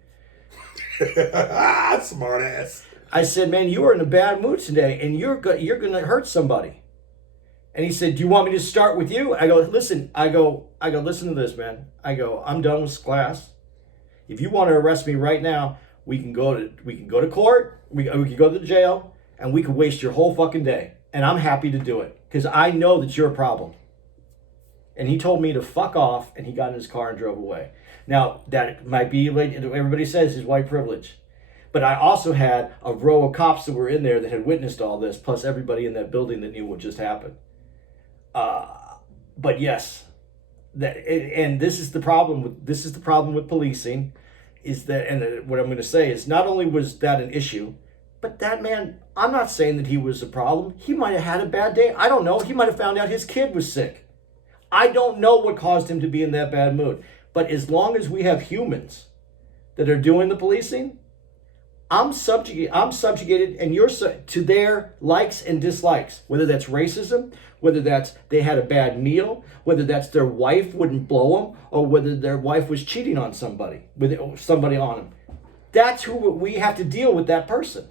Smart ass. I said, "Man, you are in a bad mood today and you're going to hurt somebody." And he said, "Do you want me to start with you?" I go, "Listen," "Listen to this, man." "I'm done with class. If you want to arrest me right now, we can go to court, we can go to the jail, and we can waste your whole fucking day. And I'm happy to do it because I know that you're a problem." And he told me to fuck off, and he got in his car and drove away. Now, that might be, like everybody says, his white privilege. But I also had a row of cops that were in there that had witnessed all this, plus everybody in that building that knew what just happened. But yes, this is the problem with policing, is that, and what I'm going to say is, not only was that an issue, but that man, I'm not saying that he was a problem. He might have had a bad day. I don't know. He might have found out his kid was sick. I don't know what caused him to be in that bad mood. But as long as we have humans that are doing the policing, I'm subjugated, and you're to their likes and dislikes, whether that's racism, whether that's they had a bad meal, whether that's their wife wouldn't blow them, or whether their wife was cheating on somebody, with somebody on them. That's who we have to deal with, that person.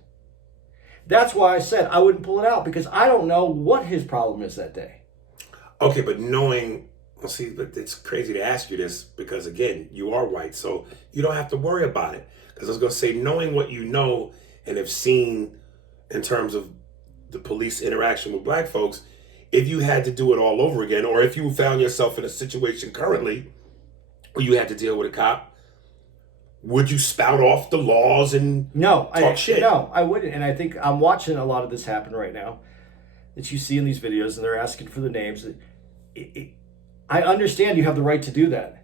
That's why I said I wouldn't pull it out, because I don't know what his problem is that day. Okay, but but it's crazy to ask you this, because again, you are white, so you don't have to worry about it. Because I was going to say, knowing what you know and have seen in terms of the police interaction with black folks, if you had to do it all over again, or if you found yourself in a situation currently where you had to deal with a cop, would you spout off the laws and talk shit? No, I wouldn't. And I think I'm watching a lot of this happen right now that you see in these videos, and they're asking for the names. I understand you have the right to do that.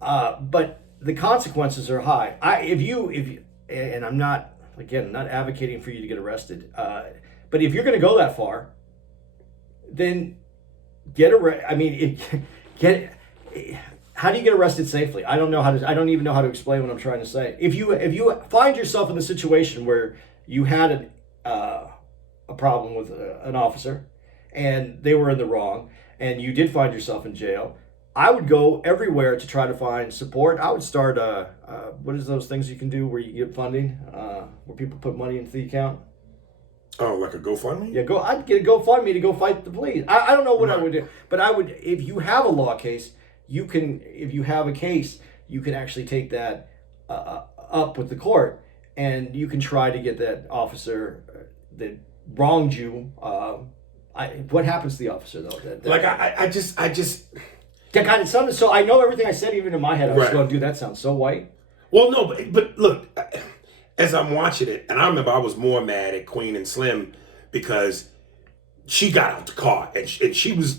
But the consequences are high. If you, and I'm not advocating for you to get arrested, but if you're going to go that far, then how do you get arrested safely? I don't even know how to explain what I'm trying to say. If you find yourself in the situation where you had a problem with an officer and they were in the wrong, and you did find yourself in jail, I would go everywhere to try to find support. I would start what is those things you can do where you get funding, where people put money into the account? Oh, like a GoFundMe? Yeah, I'd get a GoFundMe to go fight the police. I don't know what I would do, but I would, if you have a law case, if you have a case, you can actually take that up with the court, and you can try to get that officer that wronged you. What happens to the officer though? I just. That kind of something. So I know everything I said, even in my head. I was going, dude, that sounds so white. Well, no, but look, as I'm watching it, and I remember I was more mad at Queen and Slim because she got out the car and she was,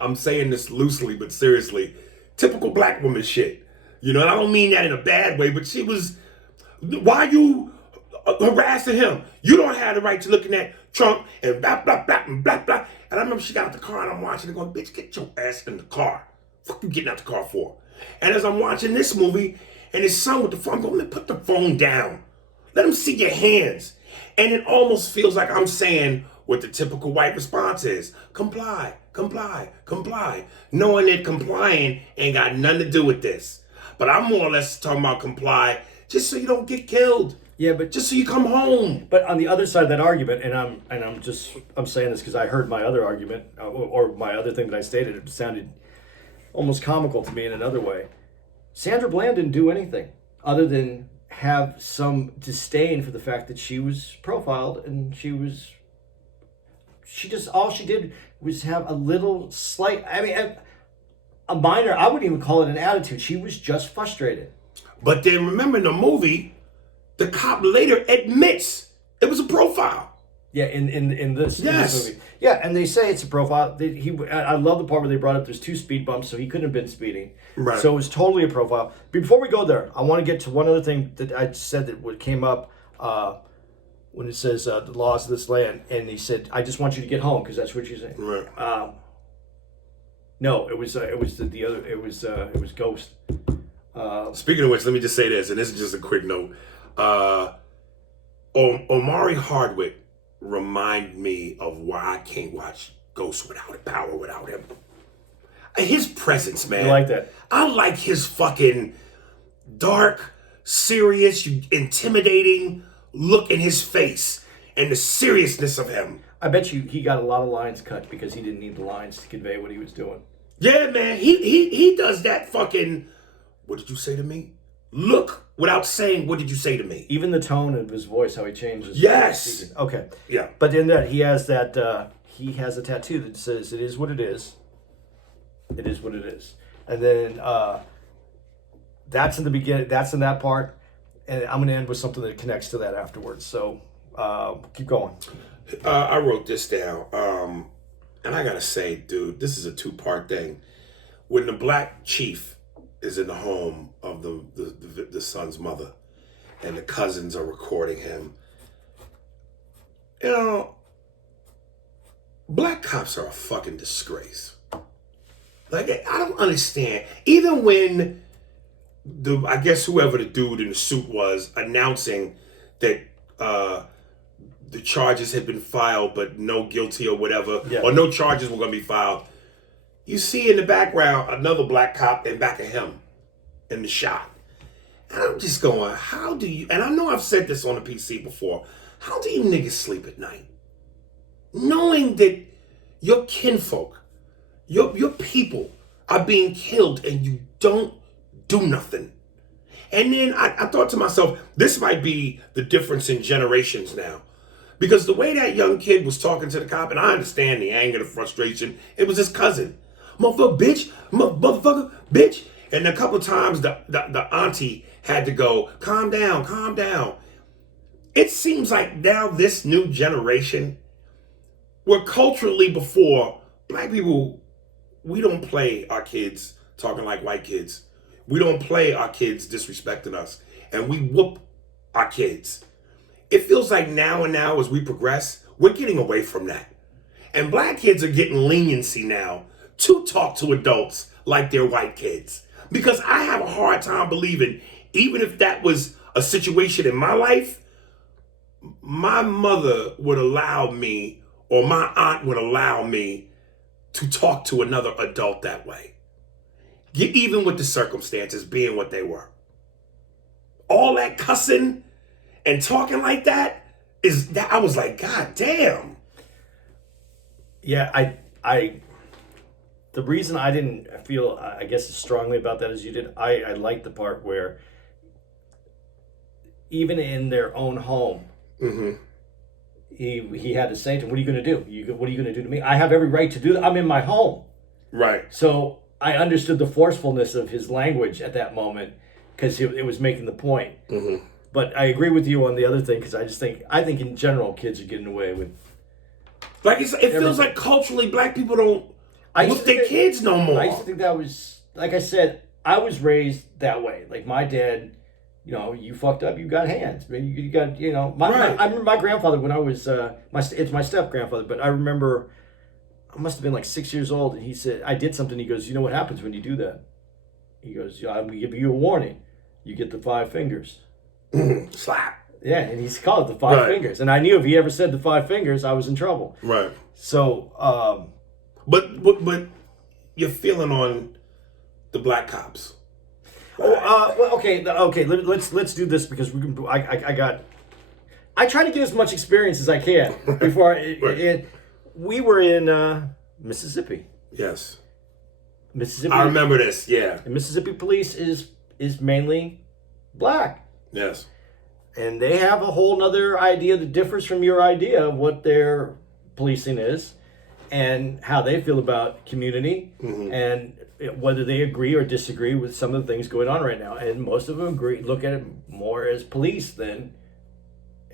I'm saying this loosely but seriously, typical black woman shit. And I don't mean that in a bad way, but she was, why you harassing him. You don't have the right to look in that trunk and blah, blah, blah, and blah, blah. And I remember she got out the car and I'm watching and going, bitch, get your ass in the car. Fuck you getting out the car for? And as I'm watching this movie and his son with the phone, I'm going, man, put the phone down. Let him see your hands. And it almost feels like I'm saying what the typical white response is. Comply, comply, comply. Knowing that complying ain't got nothing to do with this. But I'm more or less talking about comply just so you don't get killed. Yeah, but just so you come home. But on the other side of that argument, and I'm saying this because I heard my other argument or my other thing that I stated. It sounded almost comical to me in another way. Sandra Bland didn't do anything other than have some disdain for the fact that she was profiled, and all she did was have a little slight. I mean, a minor. I wouldn't even call it an attitude. She was just frustrated. But then remember in the movie, the cop later admits it was a profile. Yeah, in this movie. Yeah, and they say it's a profile. I love the part where they brought up there's 2 speed bumps, so he couldn't have been speeding. Right. So it was totally a profile. Before we go there, I want to get to one other thing that I said that came up when it says the laws of this land, and he said, "I just want you to get home," because that's what you're saying. Right. No, it was Ghost. Speaking of which, let me just say this, and this is just a quick note. Omari Hardwick remind me of why I can't watch Ghost without Power without him. His presence, man. You like that? I like his fucking dark, serious, intimidating look in his face and the seriousness of him. I bet you he got a lot of lines cut because he didn't need the lines to convey what he was doing. Yeah, man. He does that fucking, what did you say to me? Look without saying, what did you say to me? Even the tone of his voice, how he changes. Yes. Okay. Yeah. But in that, he has a tattoo that says, "It is what it is. It is what it is." And then that's in the beginning. That's in that part. And I'm going to end with something that connects to that afterwards. So keep going. I wrote this down. And I got to say, dude, this is a 2-part thing. When the black chief is in the home of the son's mother and the cousins are recording him, you know, black cops are a fucking disgrace. Like, I don't understand. Even when I guess whoever the dude in the suit was announcing that the charges had been filed but no guilty or whatever, or no charges were going to be filed, you see in the background another black cop in back of him in the shot. And I'm just going, how do you, and I know I've said this on the PC before, how do you niggas sleep at night? Knowing that your kinfolk, your people are being killed and you don't do nothing. And then I thought to myself, this might be the difference in generations now. Because the way that young kid was talking to the cop, and I understand the anger, the frustration, it was his cousin. Motherfucker, bitch, motherfucker, bitch. And a couple of times the auntie had to go, calm down, calm down. It seems like now this new generation, where culturally before, black people, we don't play our kids talking like white kids. We don't play our kids disrespecting us. And we whoop our kids. It feels like now as we progress, we're getting away from that. And black kids are getting leniency now to talk to adults like they're white kids. Because I have a hard time believing, even if that was a situation in my life, my mother would allow me, or my aunt would allow me to talk to another adult that way. Even with the circumstances being what they were. All that cussing and talking like that, I was like, God damn. Yeah, the reason I didn't feel, I guess, as strongly about that as you did, I liked the part where even in their own home, he had to say to him, "What are you going to do? What are you going to do to me? I have every right to do that. I'm in my home." Right. So I understood the forcefulness of his language at that moment because it was making the point. But I agree with you on the other thing because I think in general kids are getting away with. Like it feels like culturally black people don't whoop their kids no more. I used to think that was, like I said, I was raised that way. Like my dad you know, you fucked up, you got hands. I mean, you got, you know, Right. I remember my grandfather when I was, it's my step grandfather, but I remember I must have been like 6 years old, and he said, I did something. He goes, you know what happens when you do that? He goes, yeah, I'm gonna give you a warning. You get the 5 fingers. Slap. Yeah, and he's called it the 5 Right. fingers. And I knew if he ever said the 5 fingers, I was in trouble. Right. So, But you're feeling on the black cops. well, okay. Let's do this because we can. I try to get as much experience as I can before we were in Mississippi. Yes. Mississippi. I remember this. Yeah. The Mississippi police is mainly black, Yes. and they have a whole nother idea that differs from your idea of what their policing is, and how they feel about community, and whether they agree or disagree with some of the things going on right now. And most of them look at it more as police than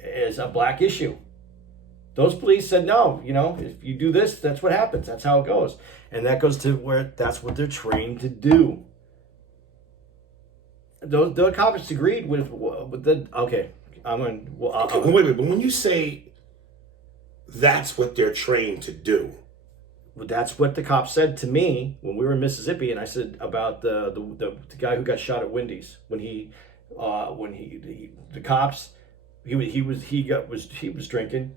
as a black issue. Those police said, no, you know, if you do this, that's what happens. That's how it goes. And that goes to where that's what they're trained to do. The cops agreed with the, okay, I'm going to, Okay, wait, but when you say that's what they're trained to do. that's what the cops said to me when we were in Mississippi, and I said about the guy who got shot at Wendy's when the cops he was drinking,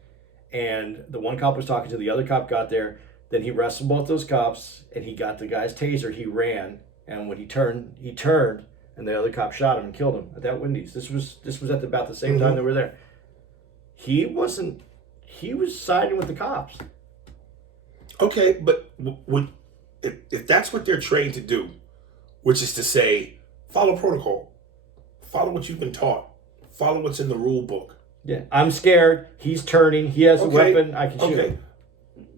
and the one cop was talking to the other cop, got there, then he wrestled both those cops, and he got the guy's taser, he ran, and when he turned, and the other cop shot him and killed him at that Wendy's. This was at about the same time they were there. He was siding with the cops. Okay, but if that's what they're trained to do, which is to say, follow protocol, follow what you've been taught, follow what's in the rule book. Yeah, I'm scared. He's turning. He has a weapon. I can shoot him.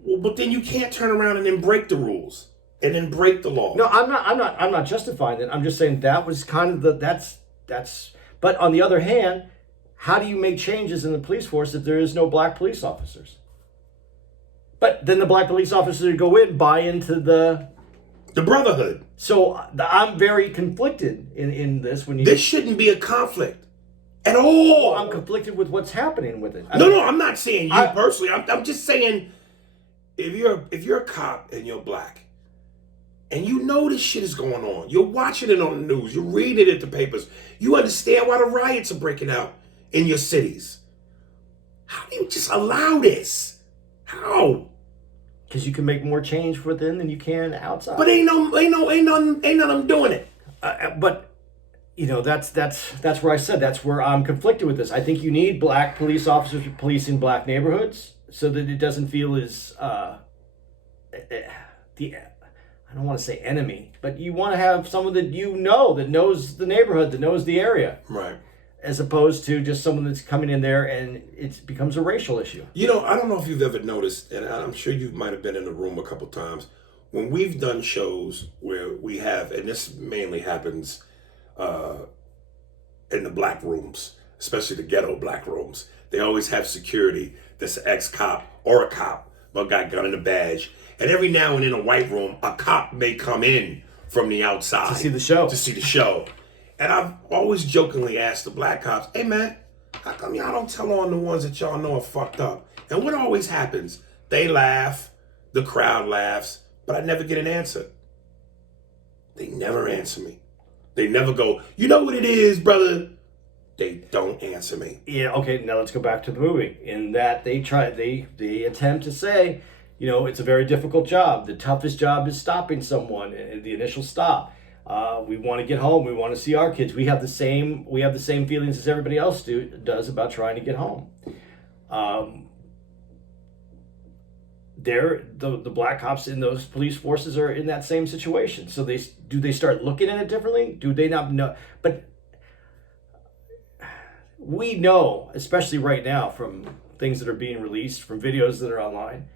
Well, but then you can't turn around and then break the rules and then break the law. No, I'm not justifying it. I'm just saying that was kind of that's. But on the other hand, how do you make changes in the police force if there is no black police officers? But then the black police officers go in, buy into the brotherhood. So I'm very conflicted in this. This shouldn't be a conflict at all. I'm conflicted with what's happening with it. No, I'm not saying you personally. I'm just saying if you're a cop and you're black and you know this shit is going on, you're watching it on the news, you're reading it at the papers, you understand why the riots are breaking out in your cities. How do you just allow this? How? Because you can make more change within than you can outside. But ain't none of them doing it. But you know, that's where I said that's where I'm conflicted with this. I think you need black police officers policing black neighborhoods so that it doesn't feel as I don't want to say enemy, but you want to have someone that that knows the neighborhood, that knows the area. Right. As opposed to just someone that's coming in there and it becomes a racial issue. You know, I don't know if you've ever noticed, and I'm sure you might have been in the room a couple times, when we've done shows where we have, and this mainly happens in the black rooms, especially the ghetto black rooms, they always have security that's an ex-cop or a cop, but got gun and a badge. And every now and then in a white room, a cop may come in from the outside. To see the show. And I've always jokingly asked the black cops, hey man, how come y'all don't tell on the ones that y'all know are fucked up? And what always happens? They laugh, the crowd laughs, but I never get an answer. They never answer me. They never go, you know what it is, brother? They don't answer me. Yeah, okay, now let's go back to the movie. In that they attempt to say, you know, it's a very difficult job. The toughest job is stopping someone, the initial stop. We want to get home. We want to see our kids. We have the same feelings as everybody else does about trying to get home. The black cops in those police forces are in that same situation. So they start looking at it differently? Do they not know? But we know, especially right now, from things that are being released, from videos that are online,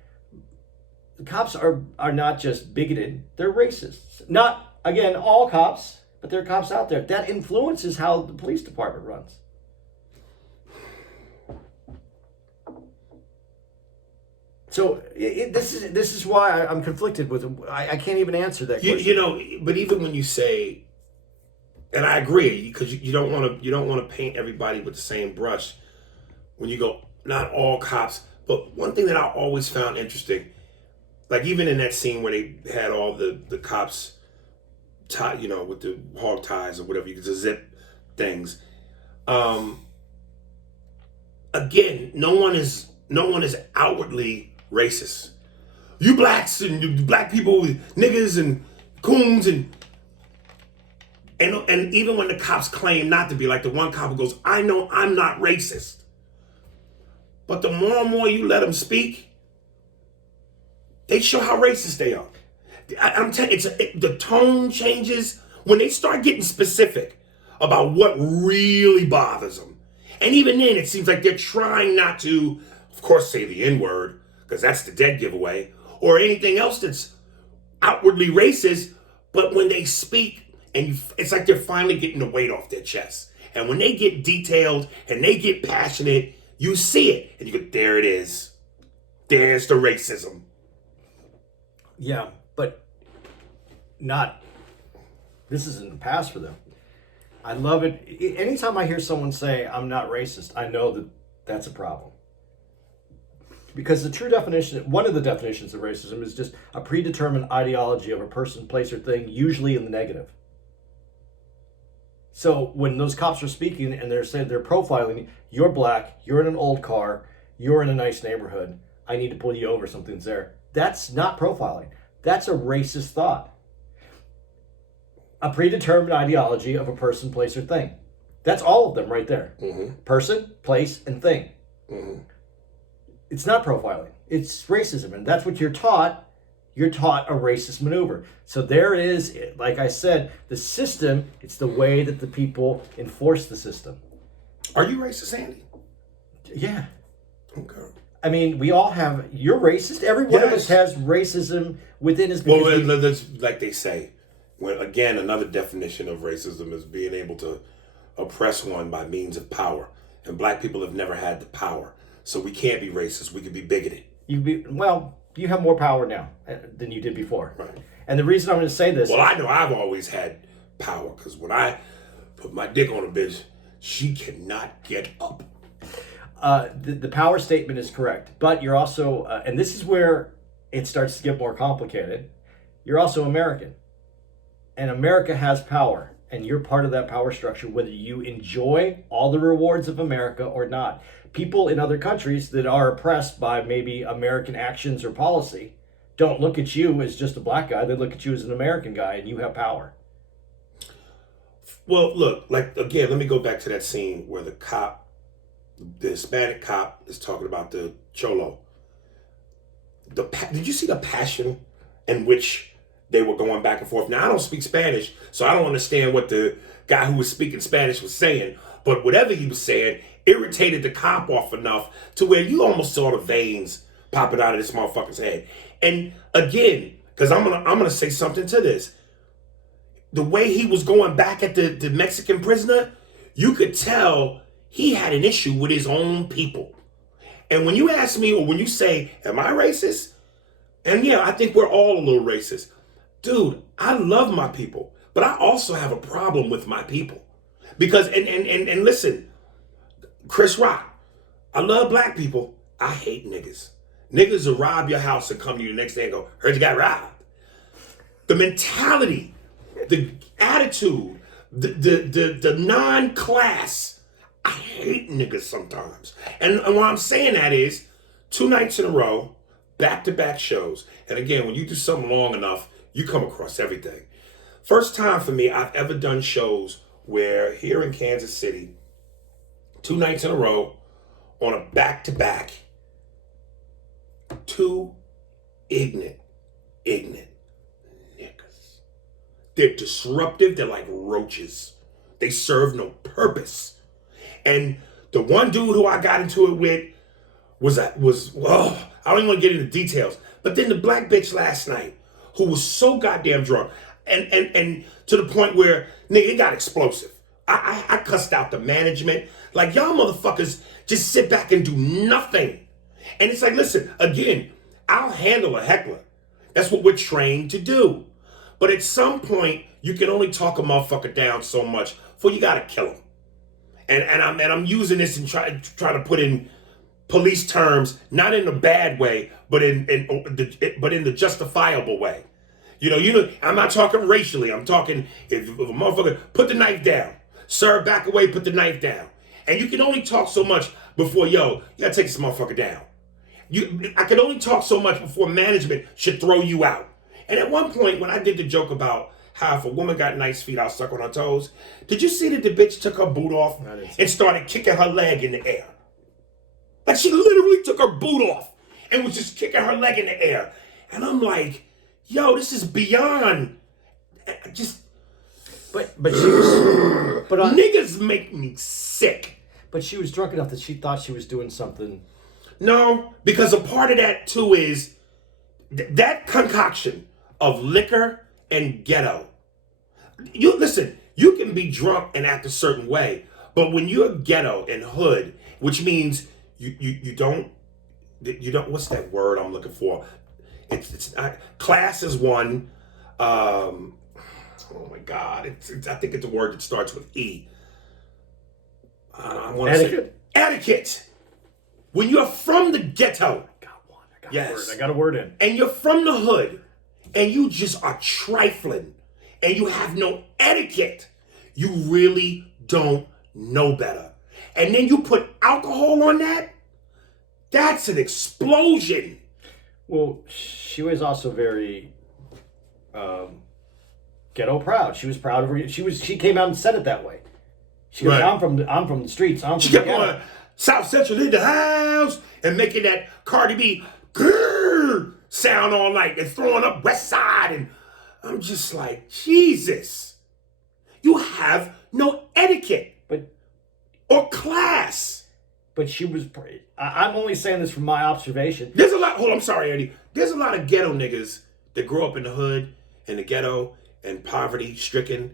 the cops are not just bigoted; they're racists. Not again, all cops, but there are cops out there. That influences how the police department runs. So this is why I'm conflicted with it. I can't even answer that question. You know, but even when you say and I agree, because you don't want to paint everybody with the same brush. When you go, not all cops, but one thing that I always found interesting, like even in that scene where they had all the cops tie, with the hog ties or whatever, the zip things. Again, no one is outwardly racist. You blacks and you black people, niggas and coons and even when the cops claim not to be, like the one cop who goes, I know I'm not racist. But the more and more you let them speak, they show how racist they are. I'm telling you, the tone changes when they start getting specific about what really bothers them. And even then, it seems like they're trying not to, of course, say the N-word, because that's the dead giveaway, or anything else that's outwardly racist. But when they speak, it's like they're finally getting the weight off their chest. And when they get detailed and they get passionate, you see it. And you go, there it is. There's the racism. Yeah, but this is in the past for them. I love it. Anytime I hear someone say, I'm not racist, I know that that's a problem. Because the true definition, one of the definitions of racism is just a predetermined ideology of a person, place, or thing, usually in the negative. So when those cops are speaking and they're saying they're profiling, you're black, you're in an old car, you're in a nice neighborhood, I need to pull you over, something's there. That's not profiling. That's a racist thought. A predetermined ideology of a person, place, or thing. That's all of them right there. Mm-hmm. Person, place, and thing. Mm-hmm. It's not profiling. It's racism. And that's what you're taught. You're taught a racist maneuver. So there is, like I said, the system, it's the way that the people enforce the system. Are you racist, Andy? Yeah. Okay. I mean, we all have, you're racist. Every one of us has racism within his... Well, that's like they say. When, again, another definition of racism is being able to oppress one by means of power. And black people have never had the power. So we can't be racist. We could be bigoted. You have more power now than you did before. Right. And the reason I'm going to say this... Well, I know I've always had power, because when I put my dick on a bitch, she cannot get up. The power statement is correct. But you're also... and this is where it starts to get more complicated. You're also American. And America has power, and you're part of that power structure, whether you enjoy all the rewards of America or not. People in other countries that are oppressed by maybe American actions or policy don't look at you as just a black guy. They look at you as an American guy, and you have power. Well, look, like, again, let me go back to that scene where the Hispanic cop is talking about the cholo. Did you see the passion in which they were going back and forth? Now, I don't speak Spanish, so I don't understand what the guy who was speaking Spanish was saying. But whatever he was saying irritated the cop off enough to where you almost saw the veins popping out of this motherfucker's head. And again, because I'm gonna say something to this. The way he was going back at the Mexican prisoner, you could tell he had an issue with his own people. And when you ask me, or when you say, am I racist? And yeah, I think we're all a little racist. Dude, I love my people, but I also have a problem with my people. Because, and listen, Chris Rock, I love black people. I hate niggas. Niggas will rob your house and come to you the next day and go, heard you got robbed. The mentality, the attitude, the non-class, I hate niggas sometimes. And what I'm saying that is, 2 nights in a row, back-to-back shows. And again, when you do something long enough, you come across everything. First time for me I've ever done shows where here in Kansas City, 2 nights in a row on a back-to-back, 2 ignorant niggas. They're disruptive. They're like roaches. They serve no purpose. And the one dude who I got into it with was I don't even want to get into details. But then the black bitch last night, who was so goddamn drunk, and to the point where, nigga, it got explosive. I cussed out the management. Like, y'all motherfuckers just sit back and do nothing. And it's like, listen, again, I'll handle a heckler. That's what we're trained to do. But at some point, you can only talk a motherfucker down so much before you gotta kill him. And I'm using this and try to put in police terms, not in a bad way, but in the justifiable way. I'm not talking racially. I'm talking if a motherfucker put the knife down, sir, back away, put the knife down, and you can only talk so much before you gotta take this motherfucker down. I can only talk so much before management should throw you out. And at one point, when I did the joke about how if a woman got nice feet, I'll suck on her toes. Did you see that the bitch took her boot off and started kicking her leg in the air? Like she literally took her boot off and was just kicking her leg in the air. And I'm like, yo, this is beyond. But she was. Niggas make me sick. But she was drunk enough that she thought she was doing something. No, because a part of that too is that concoction of liquor and ghetto. You listen, you can be drunk and act a certain way, but when you're ghetto and hood, which means you don't what's that word I'm looking for? It's not, class is one. Oh my God, I think it's a word that starts with E. I want to say etiquette. When you're from the ghetto, I got a word in. And you're from the hood, and you just are trifling, and you have no etiquette, you really don't know better. And then you put alcohol on that, that's an explosion. Well, she was also very ghetto proud. She was proud of her. She came out and said it that way. She goes, right. I'm from the streets. I'm from she the kept ghetto. going South Central in the house and making that Cardi B grrr sound all night and throwing up West Side, and I'm just like, Jesus, you have no etiquette or class. But she was. I'm only saying this from my observation. There's a lot. Hold on, I'm sorry, Eddie. There's a lot of ghetto niggas that grow up in the hood and the ghetto and poverty stricken,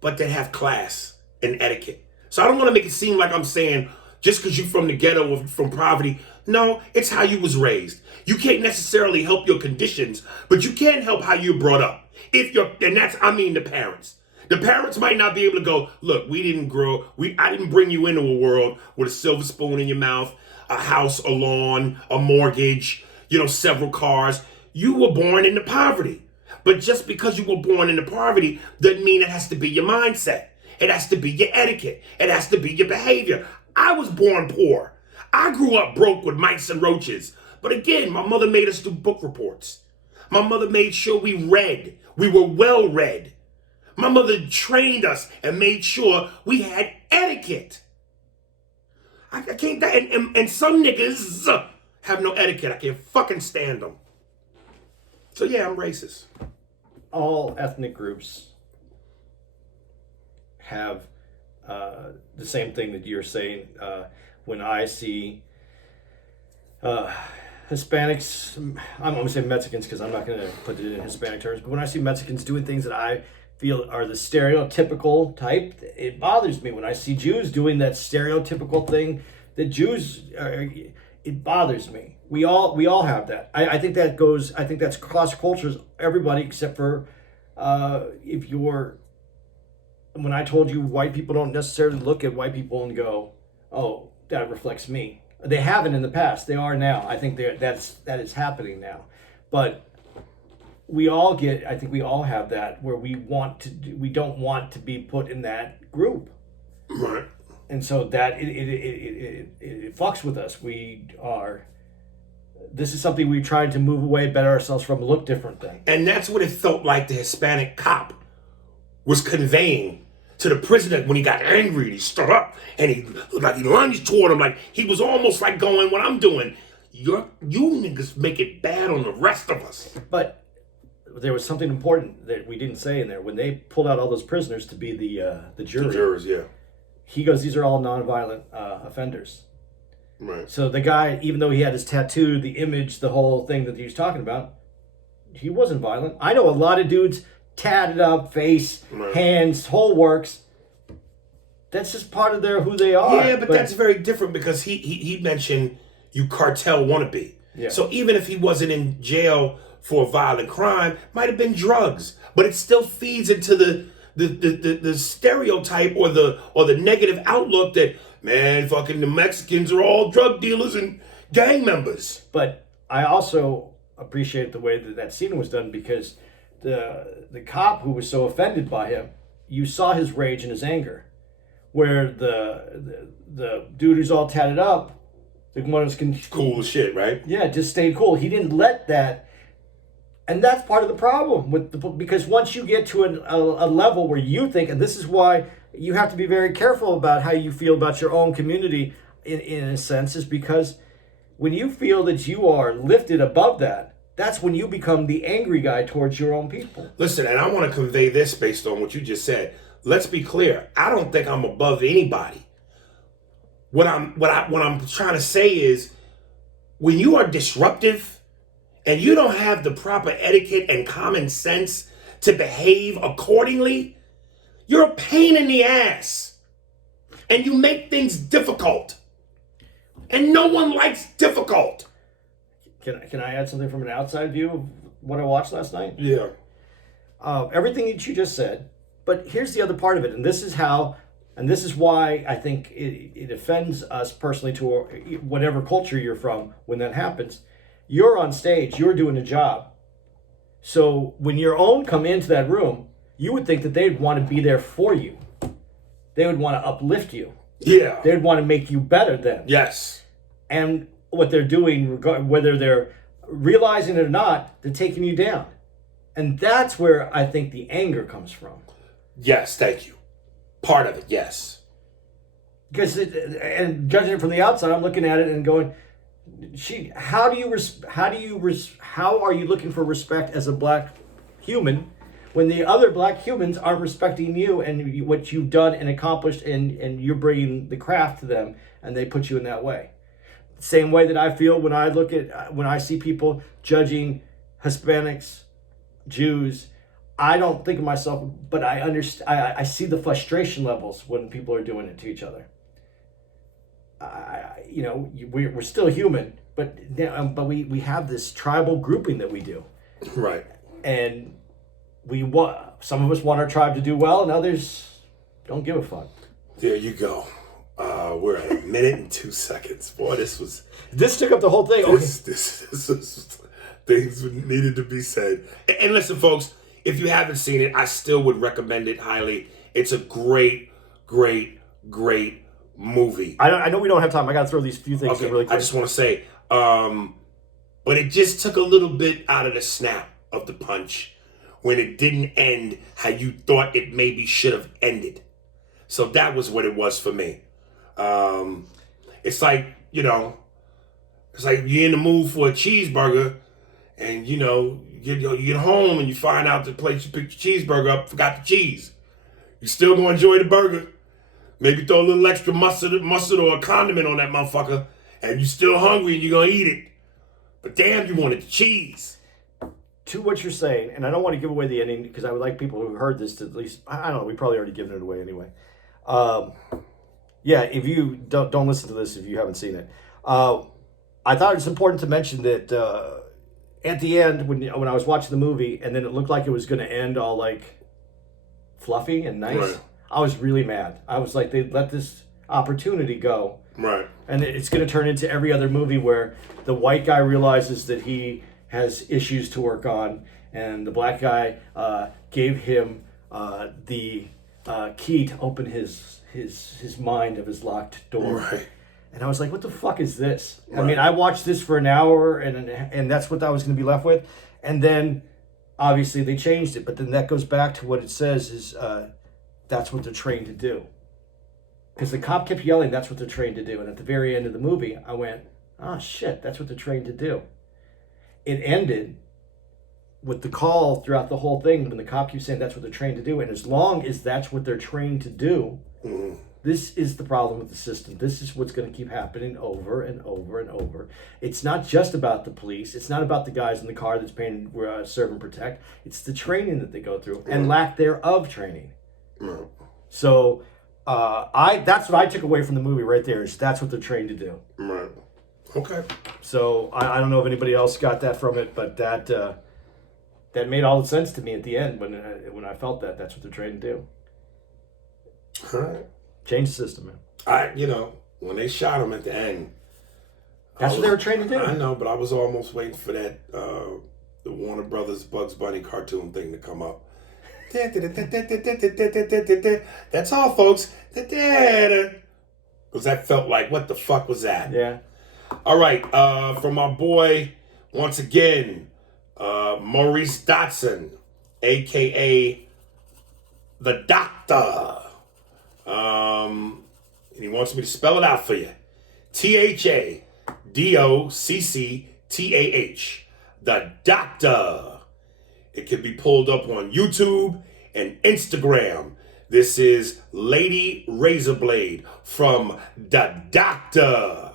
but they have class and etiquette. So I don't want to make it seem like I'm saying just because you're from the ghetto or from poverty. No, it's how you was raised. You can't necessarily help your conditions, but you can help how you're brought up. I mean the parents. The parents might not be able to go, look, I didn't bring you into a world with a silver spoon in your mouth, a house, a lawn, a mortgage, several cars. You were born into poverty. But just because you were born into poverty doesn't mean it has to be your mindset. It has to be your etiquette. It has to be your behavior. I was born poor. I grew up broke with mice and roaches. But again, my mother made us do book reports. My mother made sure we read. We were well read. My mother trained us and made sure we had etiquette. I can't, and some niggas have no etiquette. I can't fucking stand them. So yeah, I'm racist. All ethnic groups have the same thing that you're saying. When I see Hispanics, I'm going to say Mexicans because I'm not going to put it in Hispanic terms, but when I see Mexicans doing things that I feel are the stereotypical type, it bothers me. When I see Jews doing that stereotypical thing that Jews are, it bothers me. We all have that. I think that's cross cultures, everybody except for when I told you white people don't necessarily look at white people and go, oh, that reflects me. They haven't in the past. They are now. I think that is happening now. But we all have that where we don't want to be put in that group. Right. And so that it fucks with us. This is something we tried to move away, better ourselves from, look different thing. And that's what it felt like the Hispanic cop was conveying to the prisoner when he got angry. He stood up and he lunged toward him like he was almost like going, what I'm doing, you niggas make it bad on the rest of us. But there was something important that we didn't say in there. When they pulled out all those prisoners to be the jury. The jurors, yeah. He goes, these are all nonviolent offenders. Right. So the guy, even though he had his tattoo, the image, the whole thing that he was talking about, he wasn't violent. I know a lot of dudes, tatted up, face, right. hands, whole works. That's just part of who they are. Yeah, but that's very different because he mentioned you cartel wannabe. Yeah. So even if he wasn't in jail for a violent crime might have been drugs, but it still feeds into the stereotype or the negative outlook that, man, fucking the Mexicans are all drug dealers and gang members. But I also appreciate the way that that scene was done, because the cop who was so offended by him, you saw his rage and his anger, where the dude who's all tatted up, the one who's Cool as shit, right? Yeah, just stayed cool. He didn't let that. And that's part of the problem with because once you get to a level where you think, and this is why you have to be very careful about how you feel about your own community in a sense, is because when you feel that you are lifted above that, that's when you become the angry guy towards your own people. Listen, and I want to convey this based on what you just said. Let's be clear. I don't think I'm above anybody. What I'm trying to say is, when you are disruptive and you don't have the proper etiquette and common sense to behave accordingly, you're a pain in the ass. And you make things difficult. And no one likes difficult. Can I add something from an outside view of what I watched last night? Yeah. Everything that you just said, but here's the other part of it, and this is why I think it offends us personally to whatever culture you're from when that happens. You're on stage, you're doing a job. So when your own come into that room, you would think that they'd want to be there for you. They would want to uplift you. Yeah. They'd want to make you better than. Yes. And what they're doing, whether they're realizing it or not, they're taking you down. And that's where I think the anger comes from. Yes, thank you. Part of it, yes. Because and judging it from the outside, I'm looking at it and going, how are you looking for respect as a black human when the other black humans aren't respecting you and what you've done and accomplished, and you're bringing the craft to them and they put you in that way? Same way that I feel when I see people judging Hispanics, Jews. I don't think of myself, but I understand. I see the frustration levels when people are doing it to each other. We're still human, but we have this tribal grouping that we do, right? And some of us want our tribe to do well, and others don't give a fuck. There you go. We're at a minute and 2 seconds. Boy, this took up the whole thing. This is things needed to be said. And listen, folks, if you haven't seen it, I still would recommend it highly. It's a great, great, great movie. I know we don't have time. I got to throw these few things in really quick. I just want to say, but it just took a little bit out of the snap of the punch when it didn't end how you thought it maybe should have ended. So that was what it was for me. It's like, it's like you're in the mood for a cheeseburger, and you get home and you find out the place you picked your cheeseburger up forgot the cheese. You still gonna enjoy the burger. Maybe throw a little extra mustard or a condiment on that motherfucker, and you're still hungry and you're gonna eat it. But damn, you wanted the cheese. To what you're saying, and I don't want to give away the ending because I would like people who heard this to at least, I don't know, we probably already given it away anyway. Yeah, if you don't listen to this if you haven't seen it. I thought it's important to mention that at the end, when I was watching the movie and then it looked like it was going to end all like fluffy and nice, right, I was really mad. I was like, they let this opportunity go. Right. And it's going to turn into every other movie where the white guy realizes that he has issues to work on, and the black guy gave him the key to open his mind of his locked door. Right. And I was like, what the fuck is this? Right. I mean, I watched this for an hour, and that's what I was going to be left with. And then, obviously, they changed it. But then that goes back to what it says is that's what they're trained to do. Because the cop kept yelling, that's what they're trained to do. And at the very end of the movie, I went, oh, shit, that's what they're trained to do. It ended with the call throughout the whole thing when the cop keeps saying that's what they're trained to do. And as long as that's what they're trained to do, mm-hmm, this is the problem with the system. This is what's going to keep happening over and over and over. It's not just about the police. It's not about the guys in the car that's paying serve and protect. It's the training that they go through and lack thereof training. Mm-hmm. So that's what I took away from the movie right there, is that's what they're trained to do. Right. Okay. So I don't know if anybody else got that from it, but that that made all the sense to me at the end when I felt that that's what they're trying to do. All right. Change the system, man. When they shot him at the end, That's what they were trained to do. I know, but I was almost waiting for that the Warner Brothers Bugs Bunny cartoon thing to come up. That's all, folks. Because that felt like, what the fuck was that? Yeah. All right, from my boy, once again, Maurice Dotson, a.k.a. The Doctor. And he wants me to spell it out for you. THADOCCTAH. The Doctor. It can be pulled up on YouTube and Instagram. This is Lady Razorblade from The Doctor.